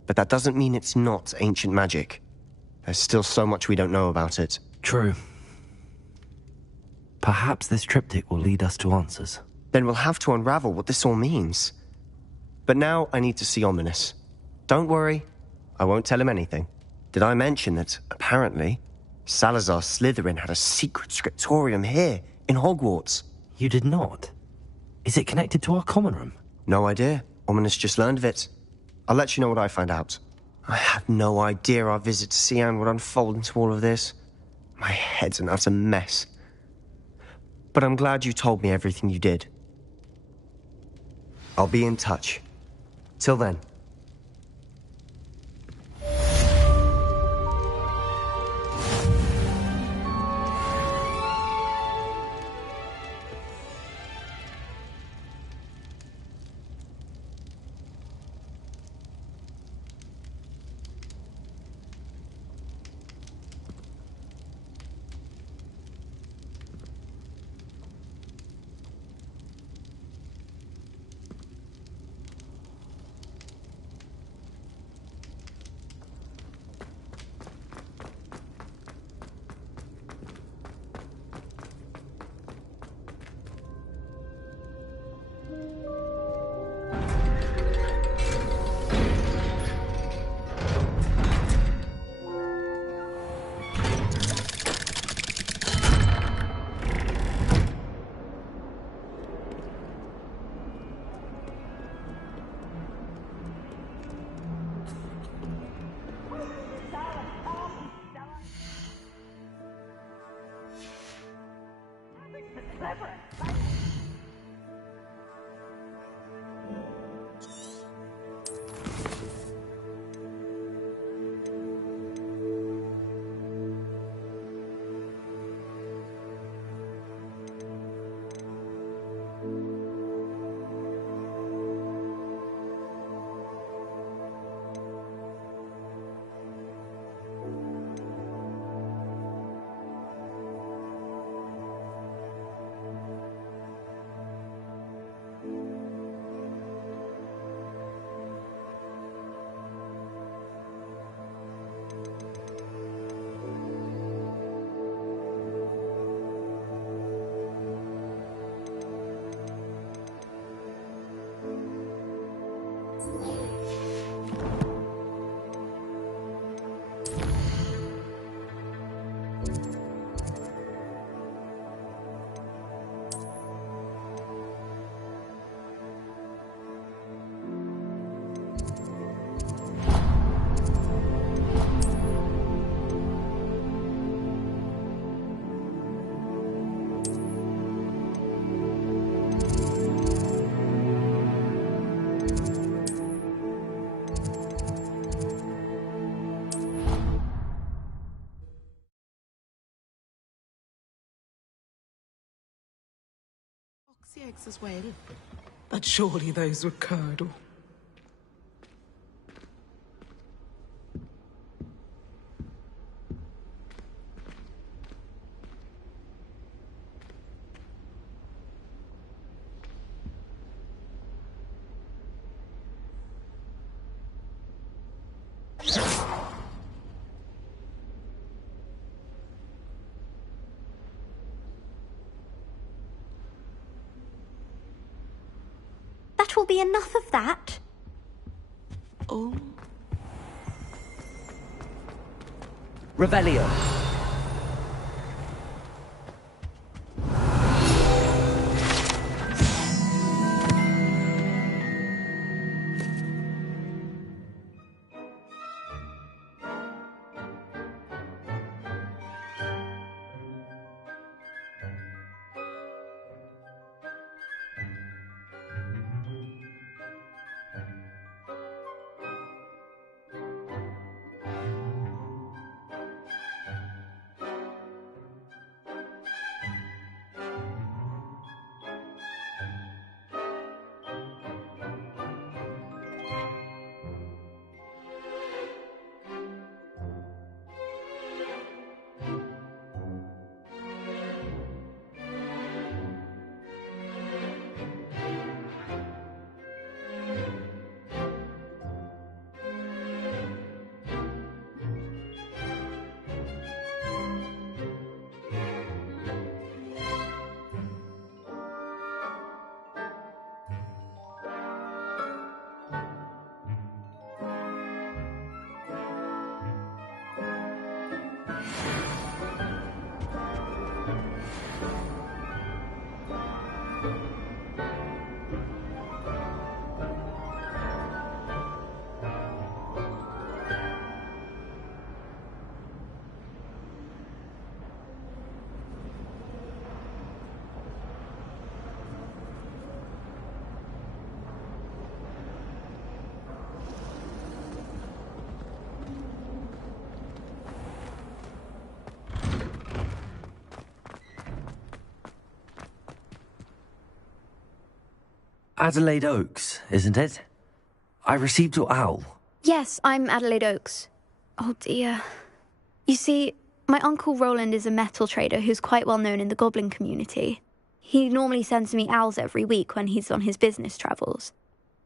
But that doesn't mean it's not ancient magic. There's still so much we don't know about it. True. Perhaps this triptych will lead us to answers. Then we'll have to unravel what this all means. But now I need to see Ominous. Don't worry, I won't tell him anything. Did I mention that, apparently, Salazar Slytherin had a secret scriptorium here, in Hogwarts? You did not? Is it connected to our common room? No idea. Ominous just learned of it. I'll let you know what I find out. I had no idea our visit to see Anne would unfold into all of this. My head's an utter mess. But I'm glad you told me everything you did. I'll be in touch. Till then. The eggs as well. But surely those were curdle. That will be enough of that. Oh. Revelio. Adelaide Oaks, isn't it? I received your owl. Yes, I'm Adelaide Oaks. Oh dear. You see, my Uncle Roland is a metal trader who's quite well known in the goblin community. He normally sends me owls every week when he's on his business travels.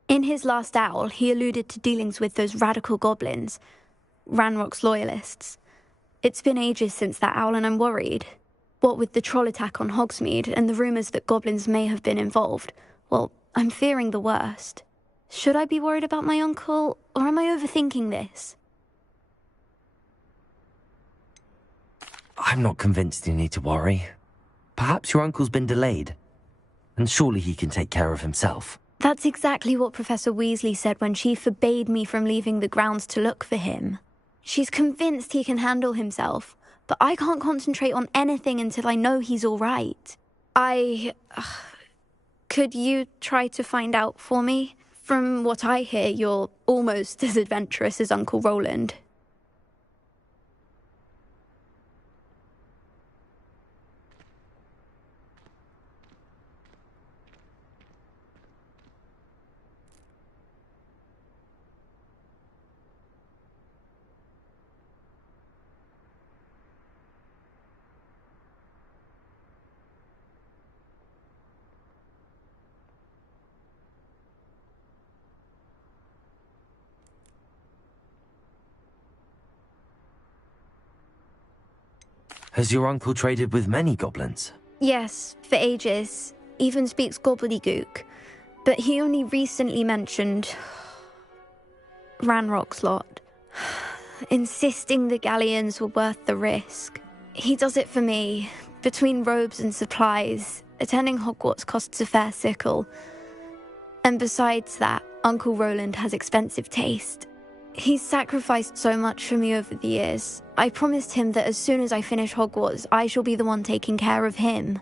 In his last owl, he alluded to dealings with those radical goblins, Ranrock's loyalists. It's been ages since that owl and I'm worried. What with the troll attack on Hogsmeade and the rumours that goblins may have been involved, well, I'm fearing the worst. Should I be worried about my uncle, or am I overthinking this? I'm not convinced you need to worry. Perhaps your uncle's been delayed, and surely he can take care of himself. That's exactly what Professor Weasley said when she forbade me from leaving the grounds to look for him. She's convinced he can handle himself, but I can't concentrate on anything until I know he's all right. Could you try to find out for me? From what I hear, you're almost as adventurous as Uncle Roland. Has your uncle traded with many goblins? Yes, for ages. Even speaks gobbledygook. But he only recently mentioned Ranrock's lot, insisting the galleons were worth the risk. He does it for me. Between robes and supplies, attending Hogwarts costs a fair sickle. And besides that, Uncle Roland has expensive taste. He's sacrificed so much for me over the years. I promised him that as soon as I finish Hogwarts, I shall be the one taking care of him.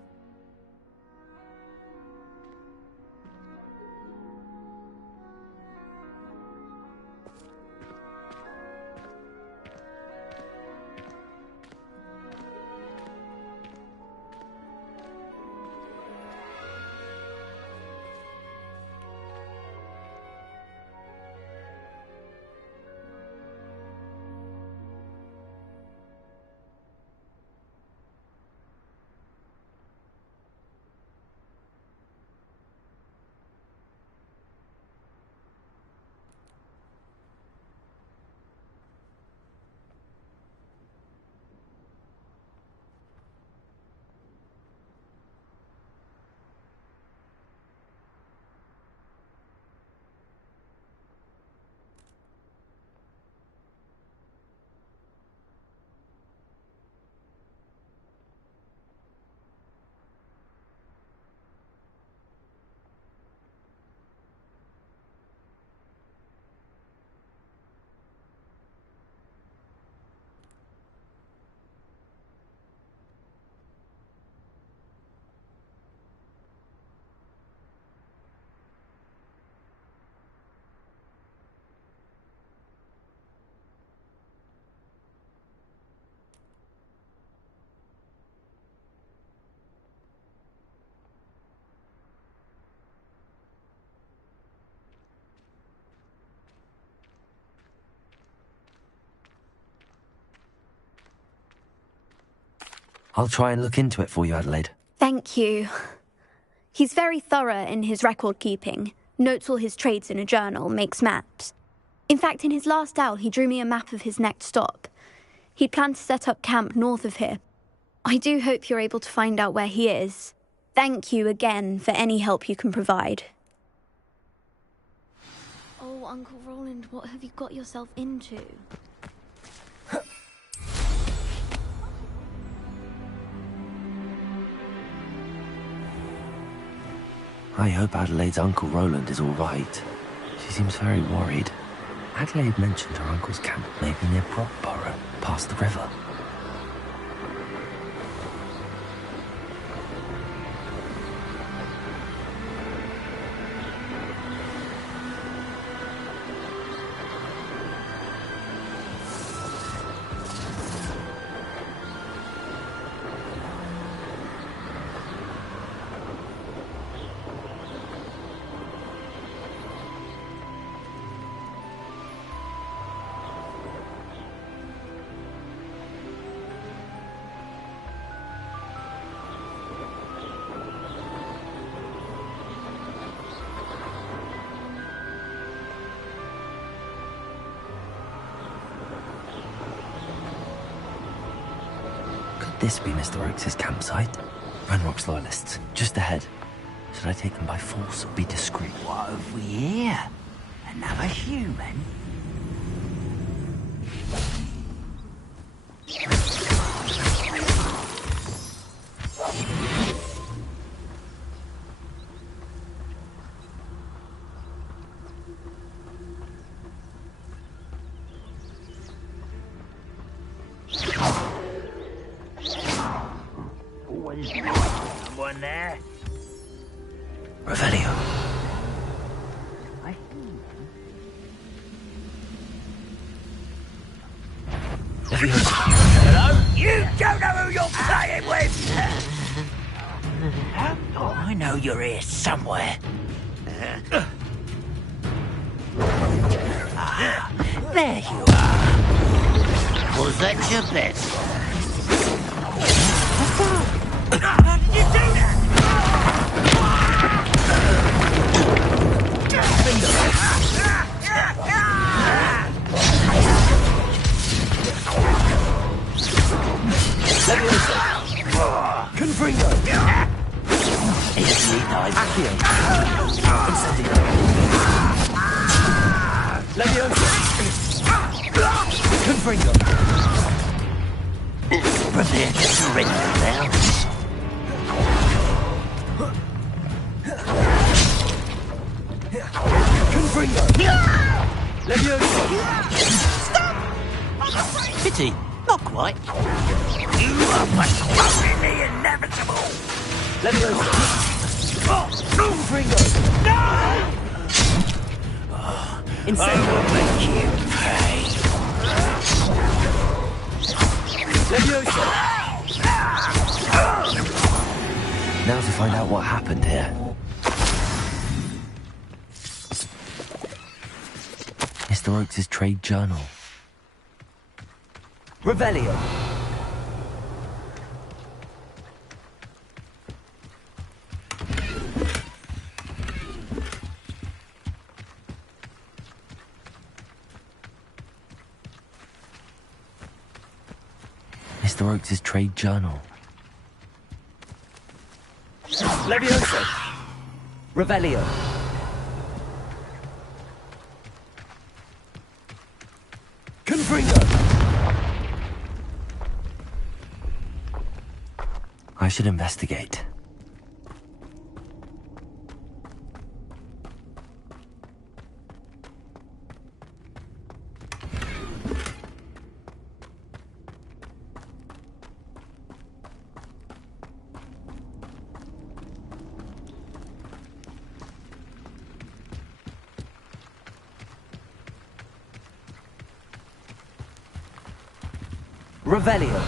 I'll try and look into it for you, Adelaide. Thank you. He's very thorough in his record keeping, notes all his trades in a journal, makes maps. In fact, in his last owl, he drew me a map of his next stop. He'd planned to set up camp north of here. I do hope you're able to find out where he is. Thank you again for any help you can provide. Oh, Uncle Roland, what have you got yourself into? I hope Adelaide's Uncle Roland is all right. She seems very worried. Adelaide mentioned her uncle's camp may be near Brockborough, past the river. this be Mr. Oakes' campsite? Ranrock's loyalists, just ahead. Should I take them by force or be discreet? What have we here? Another human? Someone there? Revelio. Hello? You don't know who you're playing with! Oh, I know you're here somewhere. Ah, there you are. Was that your best? How did you do that? Confringo! Easily dive. Accio! Incendio! Leviosa! Confringo! Prepare to surrender now. Confringo! Leviosa! Stop! Pity, not quite. You are postponing the inevitable! Leviosa! Confringo! No! Incendio! I will make you pay. Leviosa! Now to find out what happened here. Mr. Oakes' trade journal. Revelio! Mr. Oakes' trade journal. Leviosa! Revelio! Confringo! I should investigate. Revelio!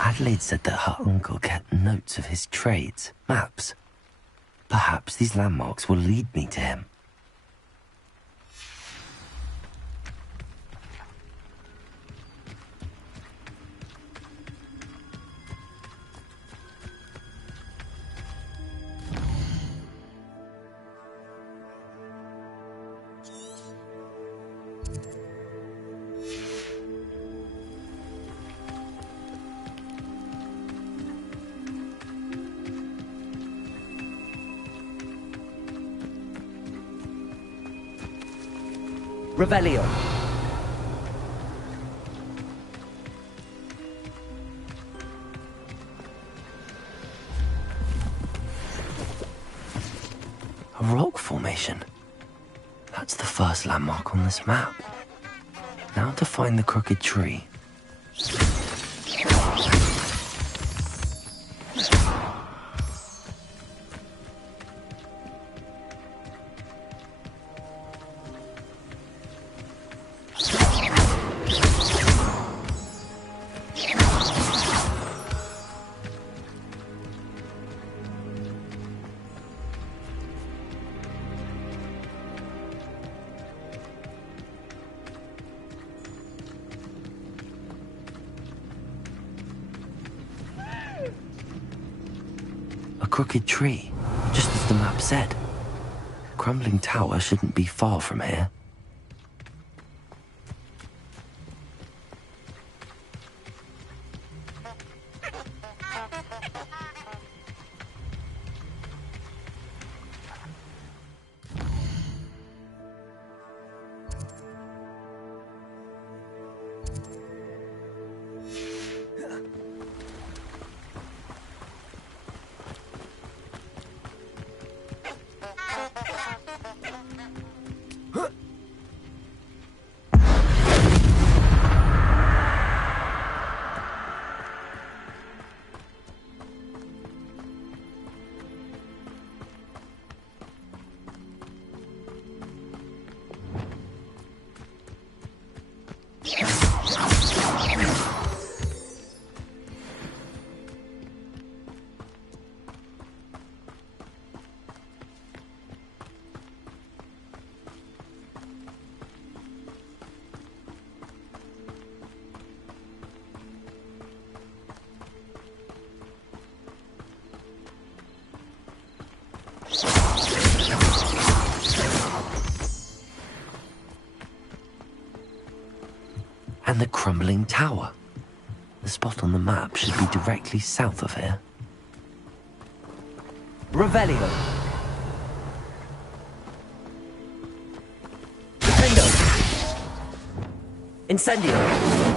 Adelaide said that her uncle kept notes of his trades, maps. Perhaps these landmarks will lead me to him. Revelio! A rock formation. That's the first landmark on this map. Now to find the crooked tree. A crooked tree, just as the map said. Crumbling tower shouldn't be far from here. And the crumbling tower. The spot on the map should be directly south of here. Revelio. Defendo. Incendio.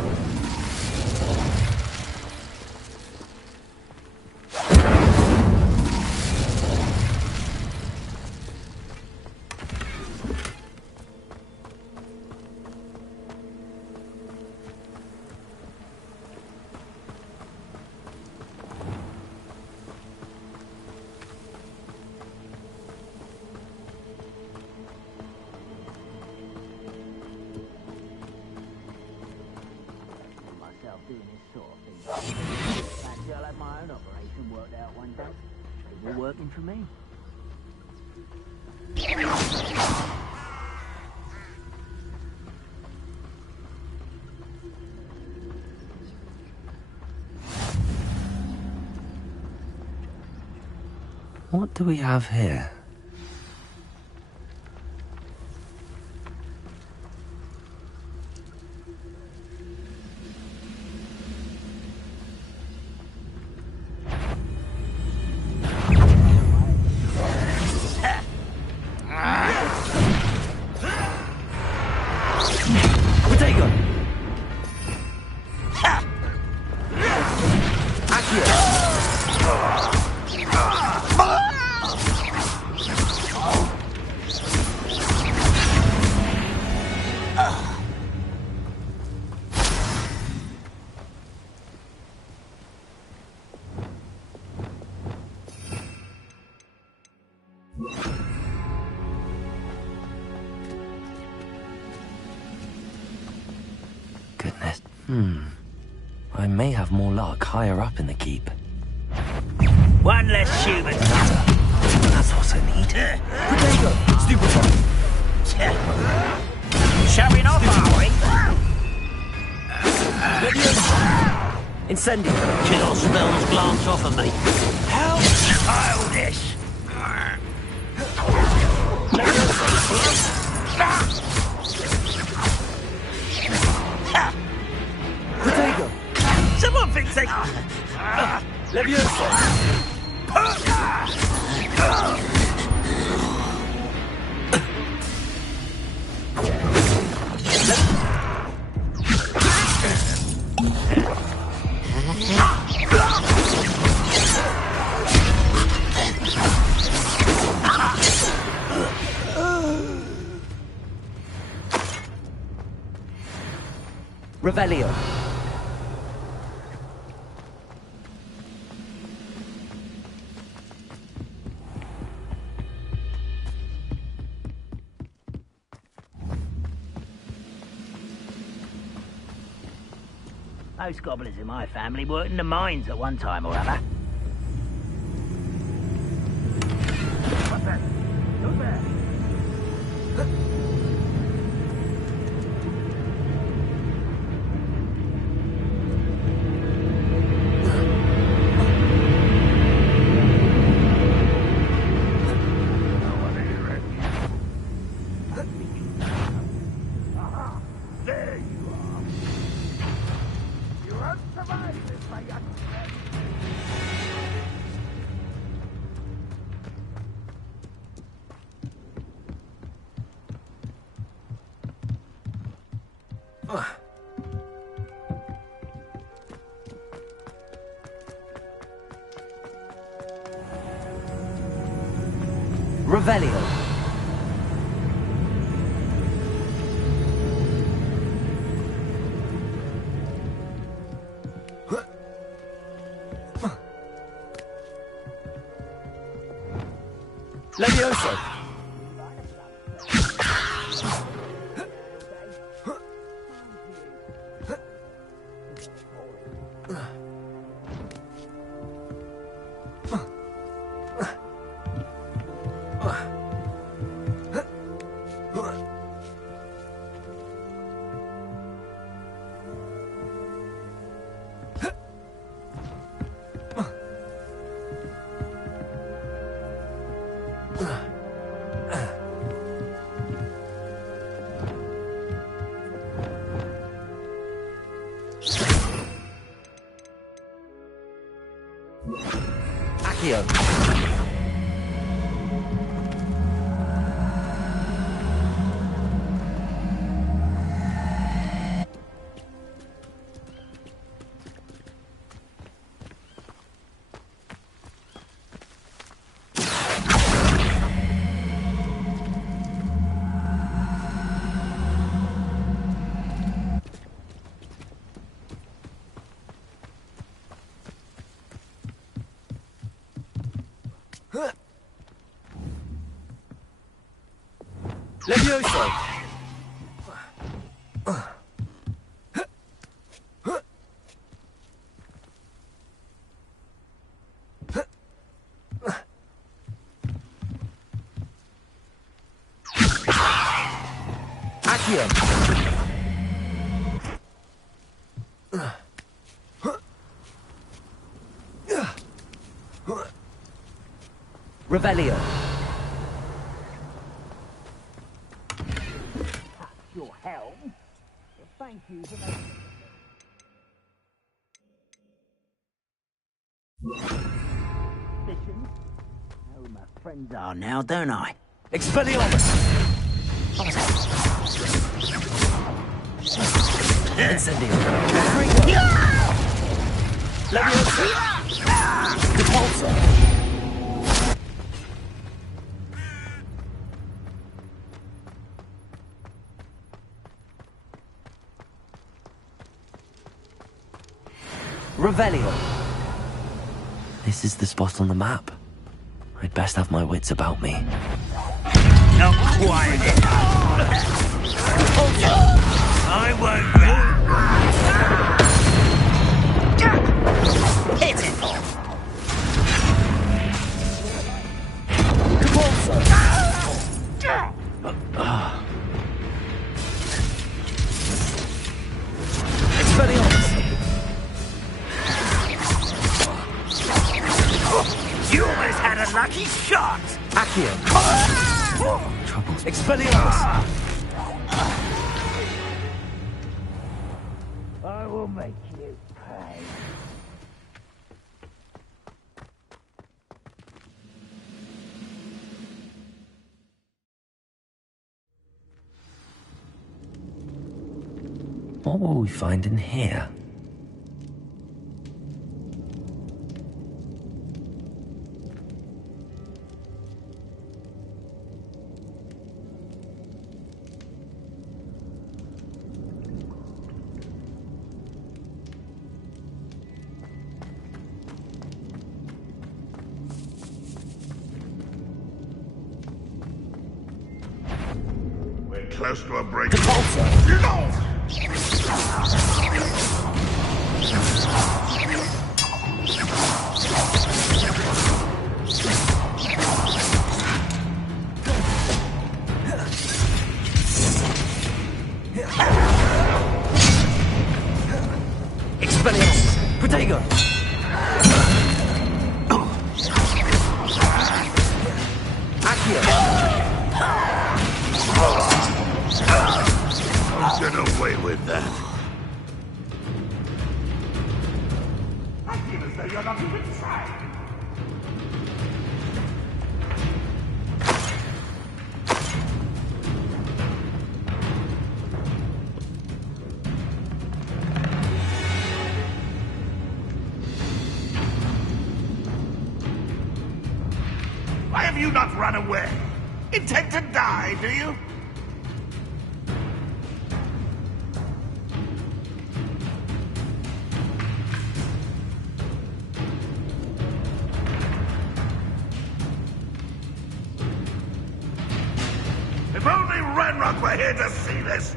Doing this sort of thing. Fancy I'll have my own operation worked out one day. It will working for me. What do we have here? Goodness. I may have more luck higher up in the keep. One less human. That's what I need. Potato. Stupefy. Showing off, are we? Incendio. Kill spells glance off of me. How childish. Potato. Someone thinks they... Leviosa. Revelio. Most gobblers in my family worked in the mines at one time or other. What's that? Who's there? There you are. You won't survive this, my young friend. Revelio. Levioso! Accio. Levioso! Accio. Revelio. Your helm. Thank you for making mission. Know who my friends are now, don't I? Expelliarmus! Incendio. Levioso! Repulsor! Revelio. This is the spot on the map. I'd best have my wits about me. Not quiet I won't. Pitiful. Expelliarmus! You almost had a lucky shot. Accio. Troubles. Expelliarmus! I will make you pay. What will we find in here? close to a break. Expelliarmus! Protego! Accio! Get away with that. I feel as though you're not even trying. Why have you not run away? Intend to die, do you? If only Ranrock were here to see this!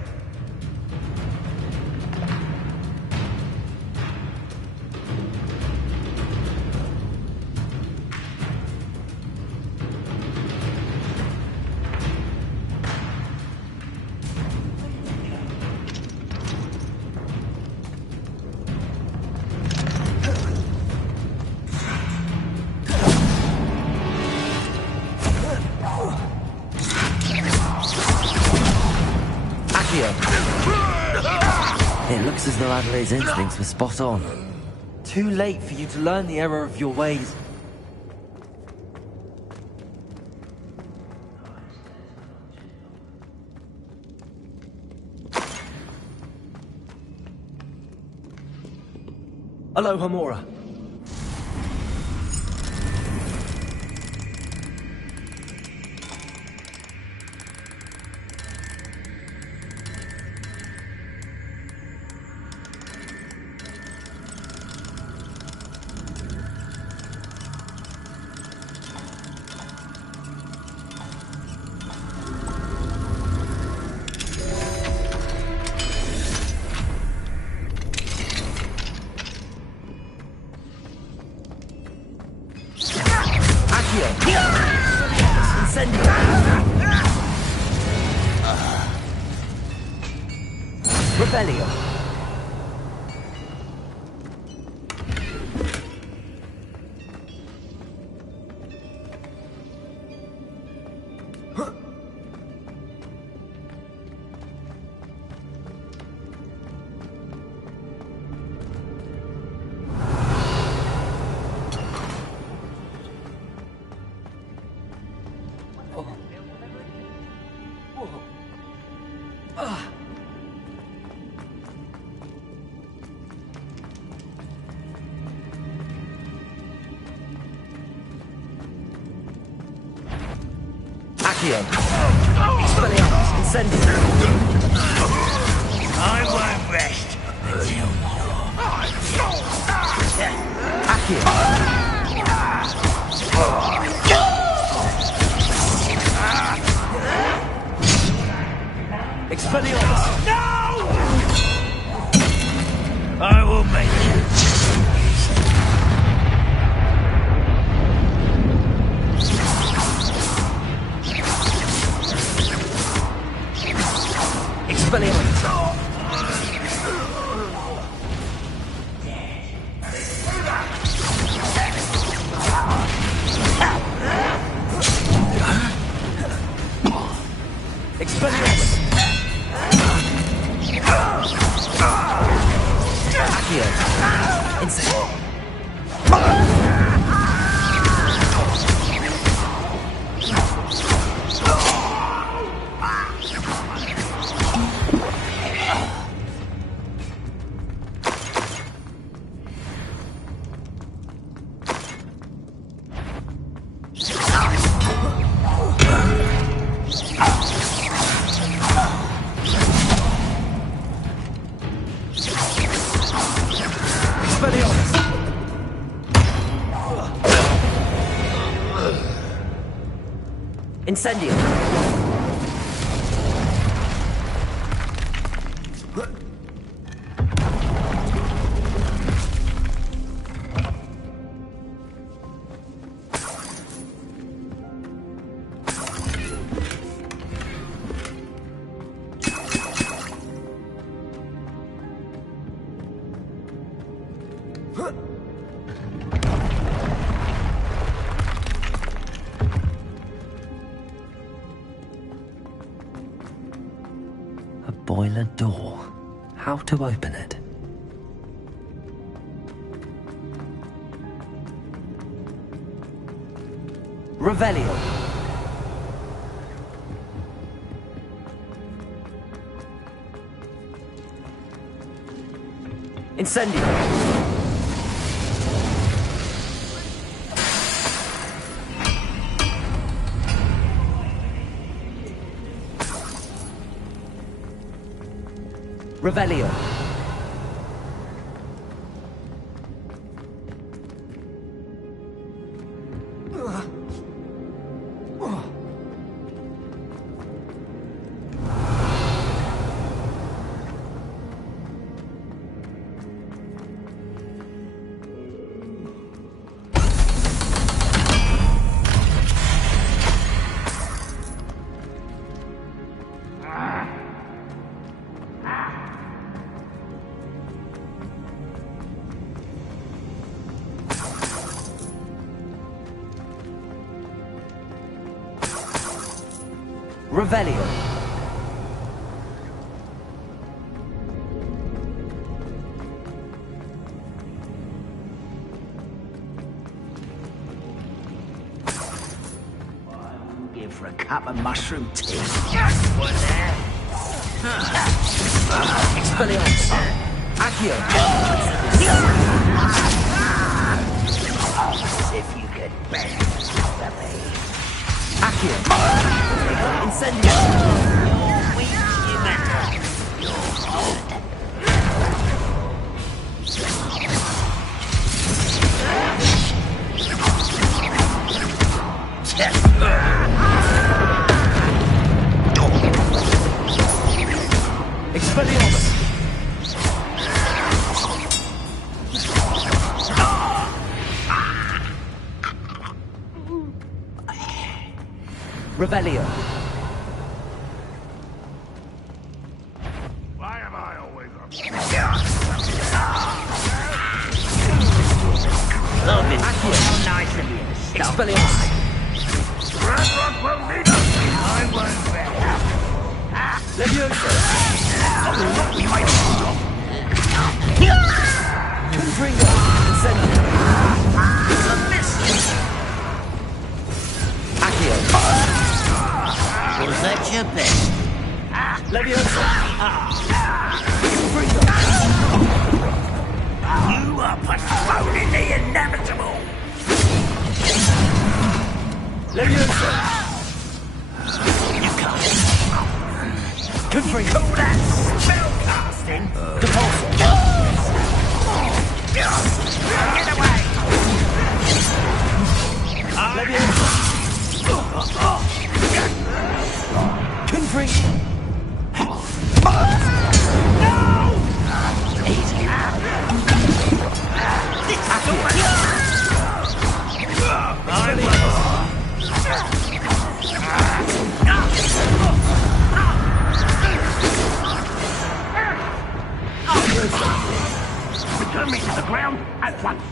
It looks as though Adelaide's instincts were spot on. Too late for you to learn the error of your ways. Aloha Mora. Rebellion. Expelliarmus, incendio. I won't rest until Accio. Expelliarmus. No! I will make you. Expelliarmus. Expelliarmus. Accio. Incendio. Incendio. boiler door. How to open it? Revelio. Incendio. Revelio. Revelio. Give for a cup of mushroom tea. What there? Expelliarmus. Accio. As if you could bend the me. Accio. Incendio. You're weak, human. You're good. Expelliarmus. Revelio. Why am I always up? Love it. How nice of you to stop. Expelliarmus. Ranrock will need us. I won't bet. Leviosa. Confringo. Incendio. Accio. Was that your best? Leviosa. Confringo. You are postponing the inevitable. Leviosa. You can't. Confringo. Call that spell casting? Depulso. Get away! Leviosa. Confringo. No! Easy. Return me to the ground at once.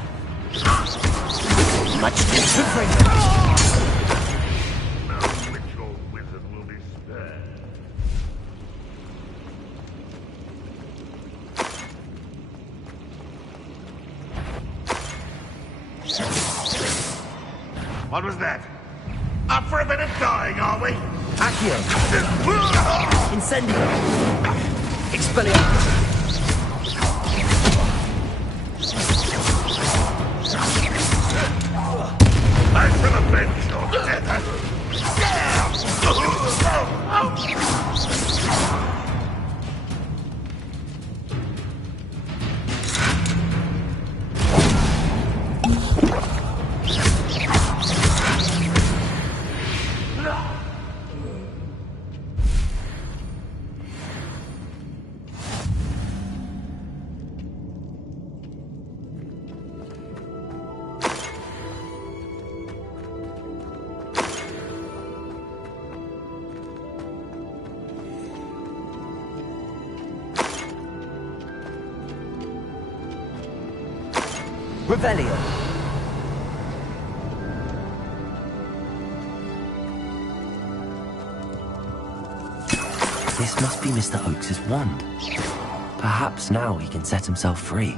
Much Confringo. No ritual wizard will be spared. What was that? Up for a bit of dying, are we? Accio. Incendio. Expelliarmus. I shall avenge your death. Revelio. This must be Mr. Oakes's wand. Perhaps now he can set himself free.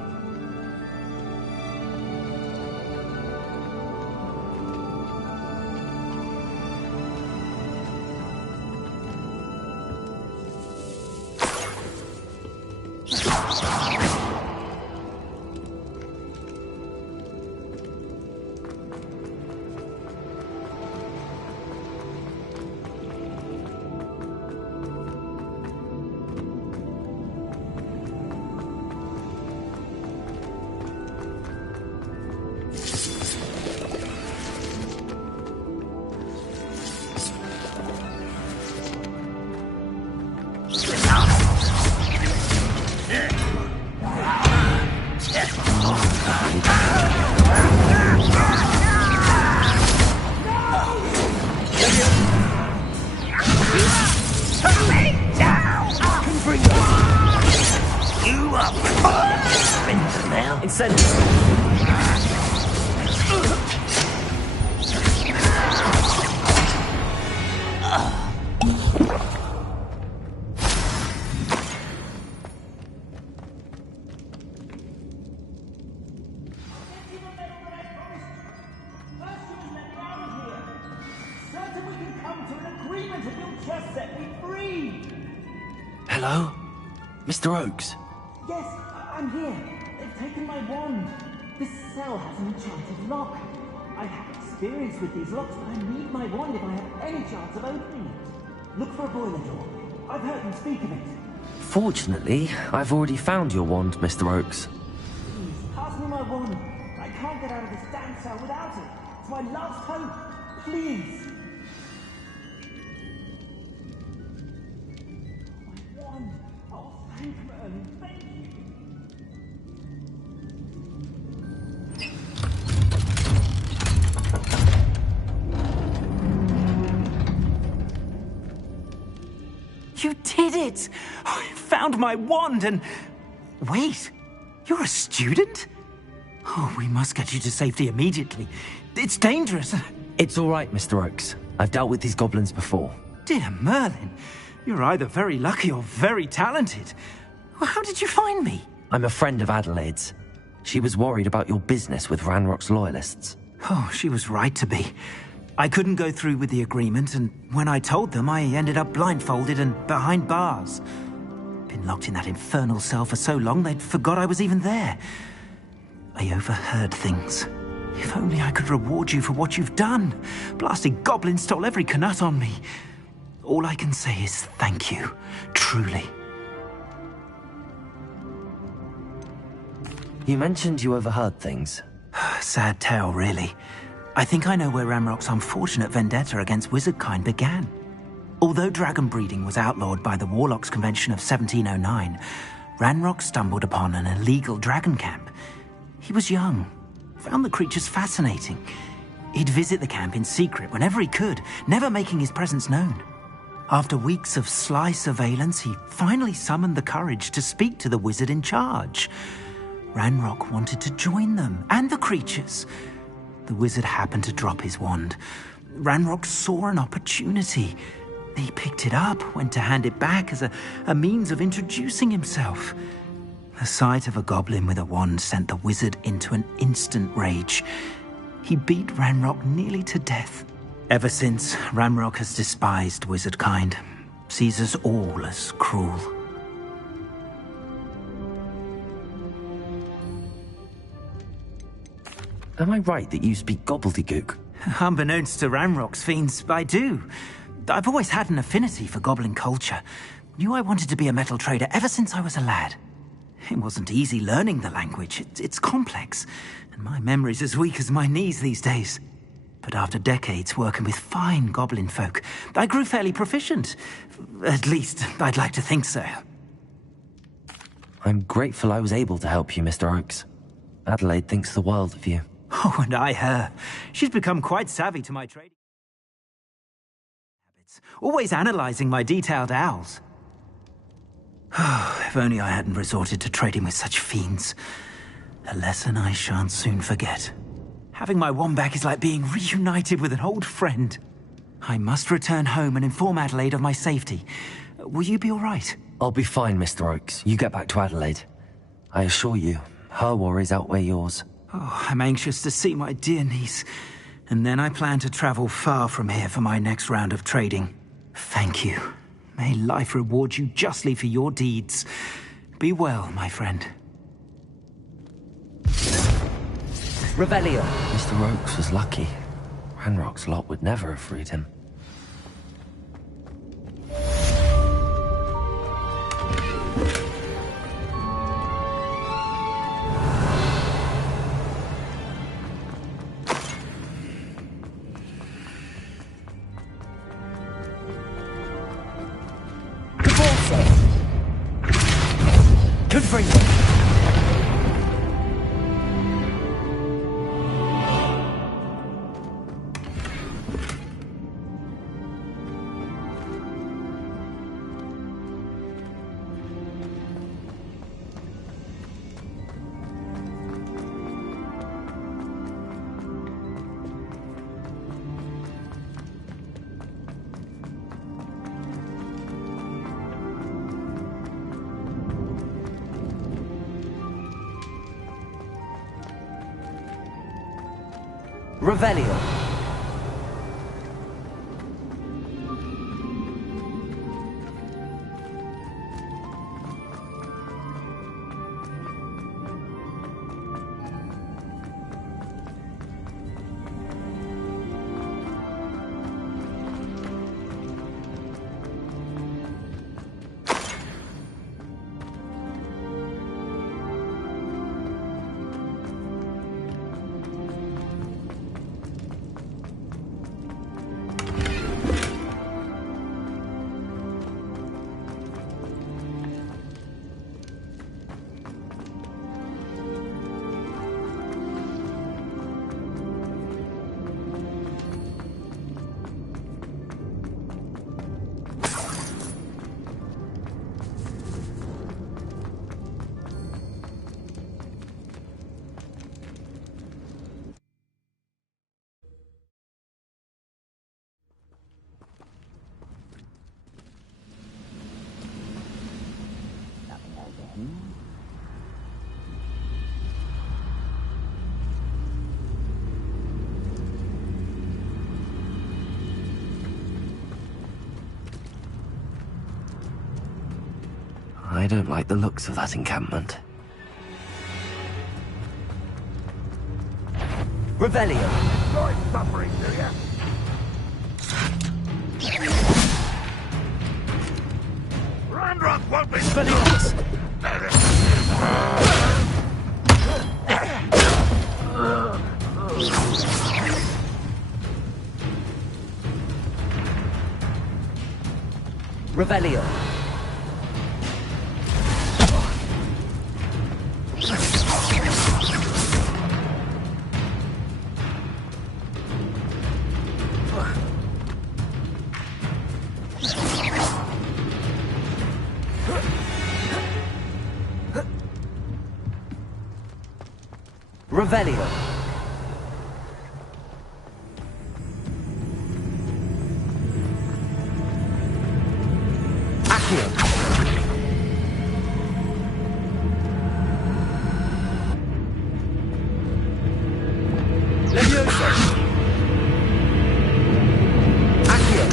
Hello? Mr. Oakes? Yes, I'm here. They've taken my wand. This cell has an enchanted lock. I have experience with these locks, but I need my wand if I have any chance of opening it. Look for a boiler door. I've heard them speak of it. Fortunately, I've already found your wand, Mr. Oakes. Please, pass me my wand. I can't get out of this damn cell without it. It's my last hope. Please. My wand. Oh, thank Merlin. Thank you. You did it! I found my wand and... Wait, you're a student? Oh, we must get you to safety immediately. It's dangerous. It's all right, Mr. Oakes. I've dealt with these goblins before. Dear Merlin, you're either very lucky or very talented. How did you find me? I'm a friend of Adelaide's. She was worried about your business with Ranrock's loyalists. Oh, she was right to be. I couldn't go through with the agreement, and when I told them, I ended up blindfolded and behind bars. Been locked in that infernal cell for so long, they'd forgot I was even there. I overheard things. If only I could reward you for what you've done. Blasted goblins stole every Knut on me. All I can say is thank you, truly. You mentioned you overheard things. Sad tale, really. I think I know where Ranrock's unfortunate vendetta against wizardkind began. Although dragon breeding was outlawed by the Warlocks Convention of 1709, Ranrock stumbled upon an illegal dragon camp. He was young, found the creatures fascinating. He'd visit the camp in secret whenever he could, never making his presence known. After weeks of sly surveillance, he finally summoned the courage to speak to the wizard in charge. Ranrock wanted to join them, and the creatures. The wizard happened to drop his wand. Ranrock saw an opportunity. He picked it up, went to hand it back as a means of introducing himself. The sight of a goblin with a wand sent the wizard into an instant rage. He beat Ranrock nearly to death. Ever since, Ranrock has despised wizardkind, sees us all as cruel. Am I right that you speak gobbledygook? Unbeknownst to Ranrock's fiends, I do. I've always had an affinity for goblin culture. Knew I wanted to be a metal trader ever since I was a lad. It wasn't easy learning the language. It's complex, and my memory's as weak as my knees these days. But after decades working with fine goblin folk, I grew fairly proficient. At least, I'd like to think so. I'm grateful I was able to help you, Mr. Oakes. Adelaide thinks the world of you. Oh, and I her. She's become quite savvy to my trading habits, always analyzing my detailed owls. If only I hadn't resorted to trading with such fiends. A lesson I shan't soon forget. Having my wand back is like being reunited with an old friend. I must return home and inform Adelaide of my safety. Will you be all right? I'll be fine, Mr. Oakes. You get back to Adelaide. I assure you, her worries outweigh yours. Oh, I'm anxious to see my dear niece. And then I plan to travel far from here for my next round of trading. Thank you. May life reward you justly for your deeds. Be well, my friend. Revelio! Mr. Oakes was lucky. Ranrock's lot would never have freed him. Revelio. I don't like the looks of that encampment. Revelio! Sorry, suffering, do ya? Ranrock won't be Expelliarmus! Revelio! Revelio. Accio. Leviosa. Accio.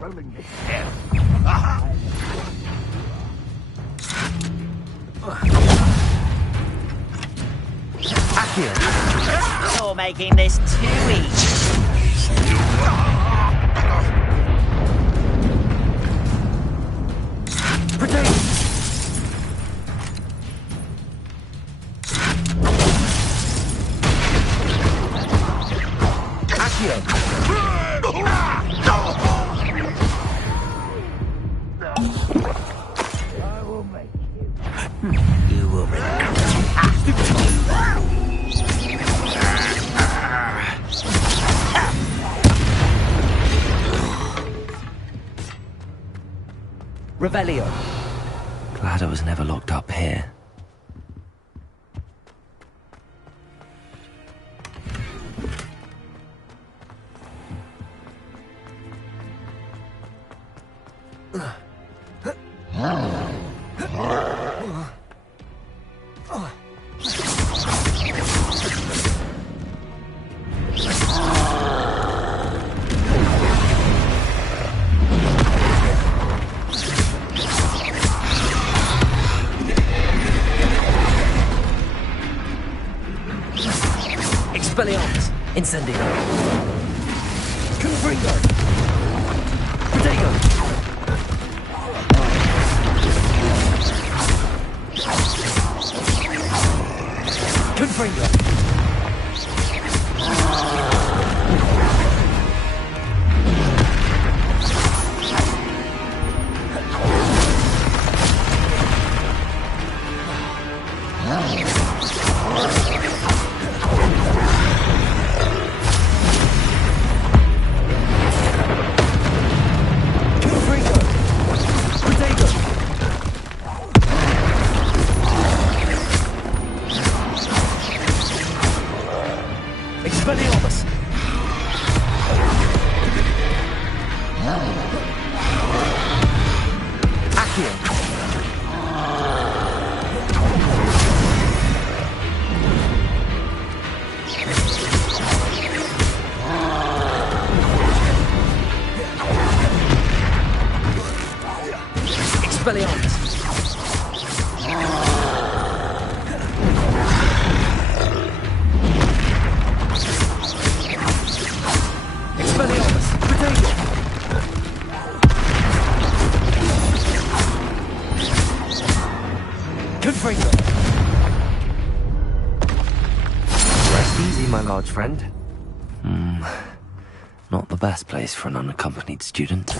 rolling this step. Accio. You're making this too easy. Protect! I will make you. You will regret Revelio. Glad I was never locked up here. Expelliarmus! Incendio! Confringo! Protego! Confringo! Expelliarmus! Accio! Expelliarmus! Expelliarmus! Protego! Confringo! Rest easy, my large friend. Not the best place for an unaccompanied student.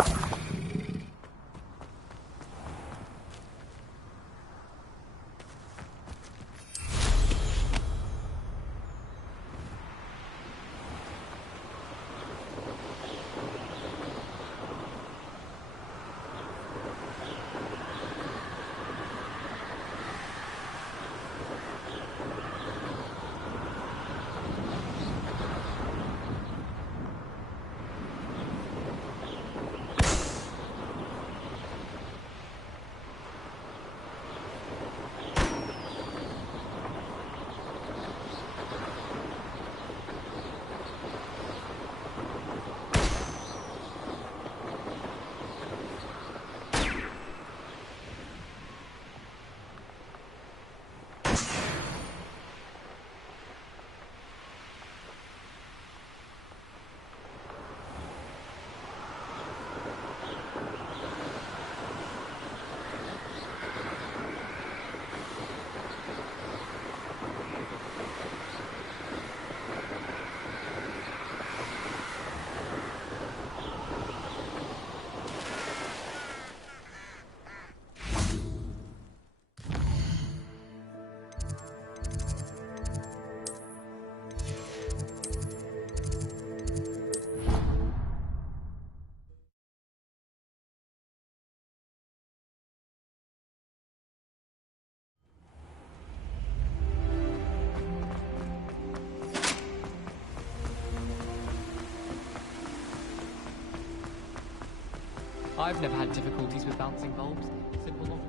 I've never had difficulties with bouncing bulbs. Simple logic.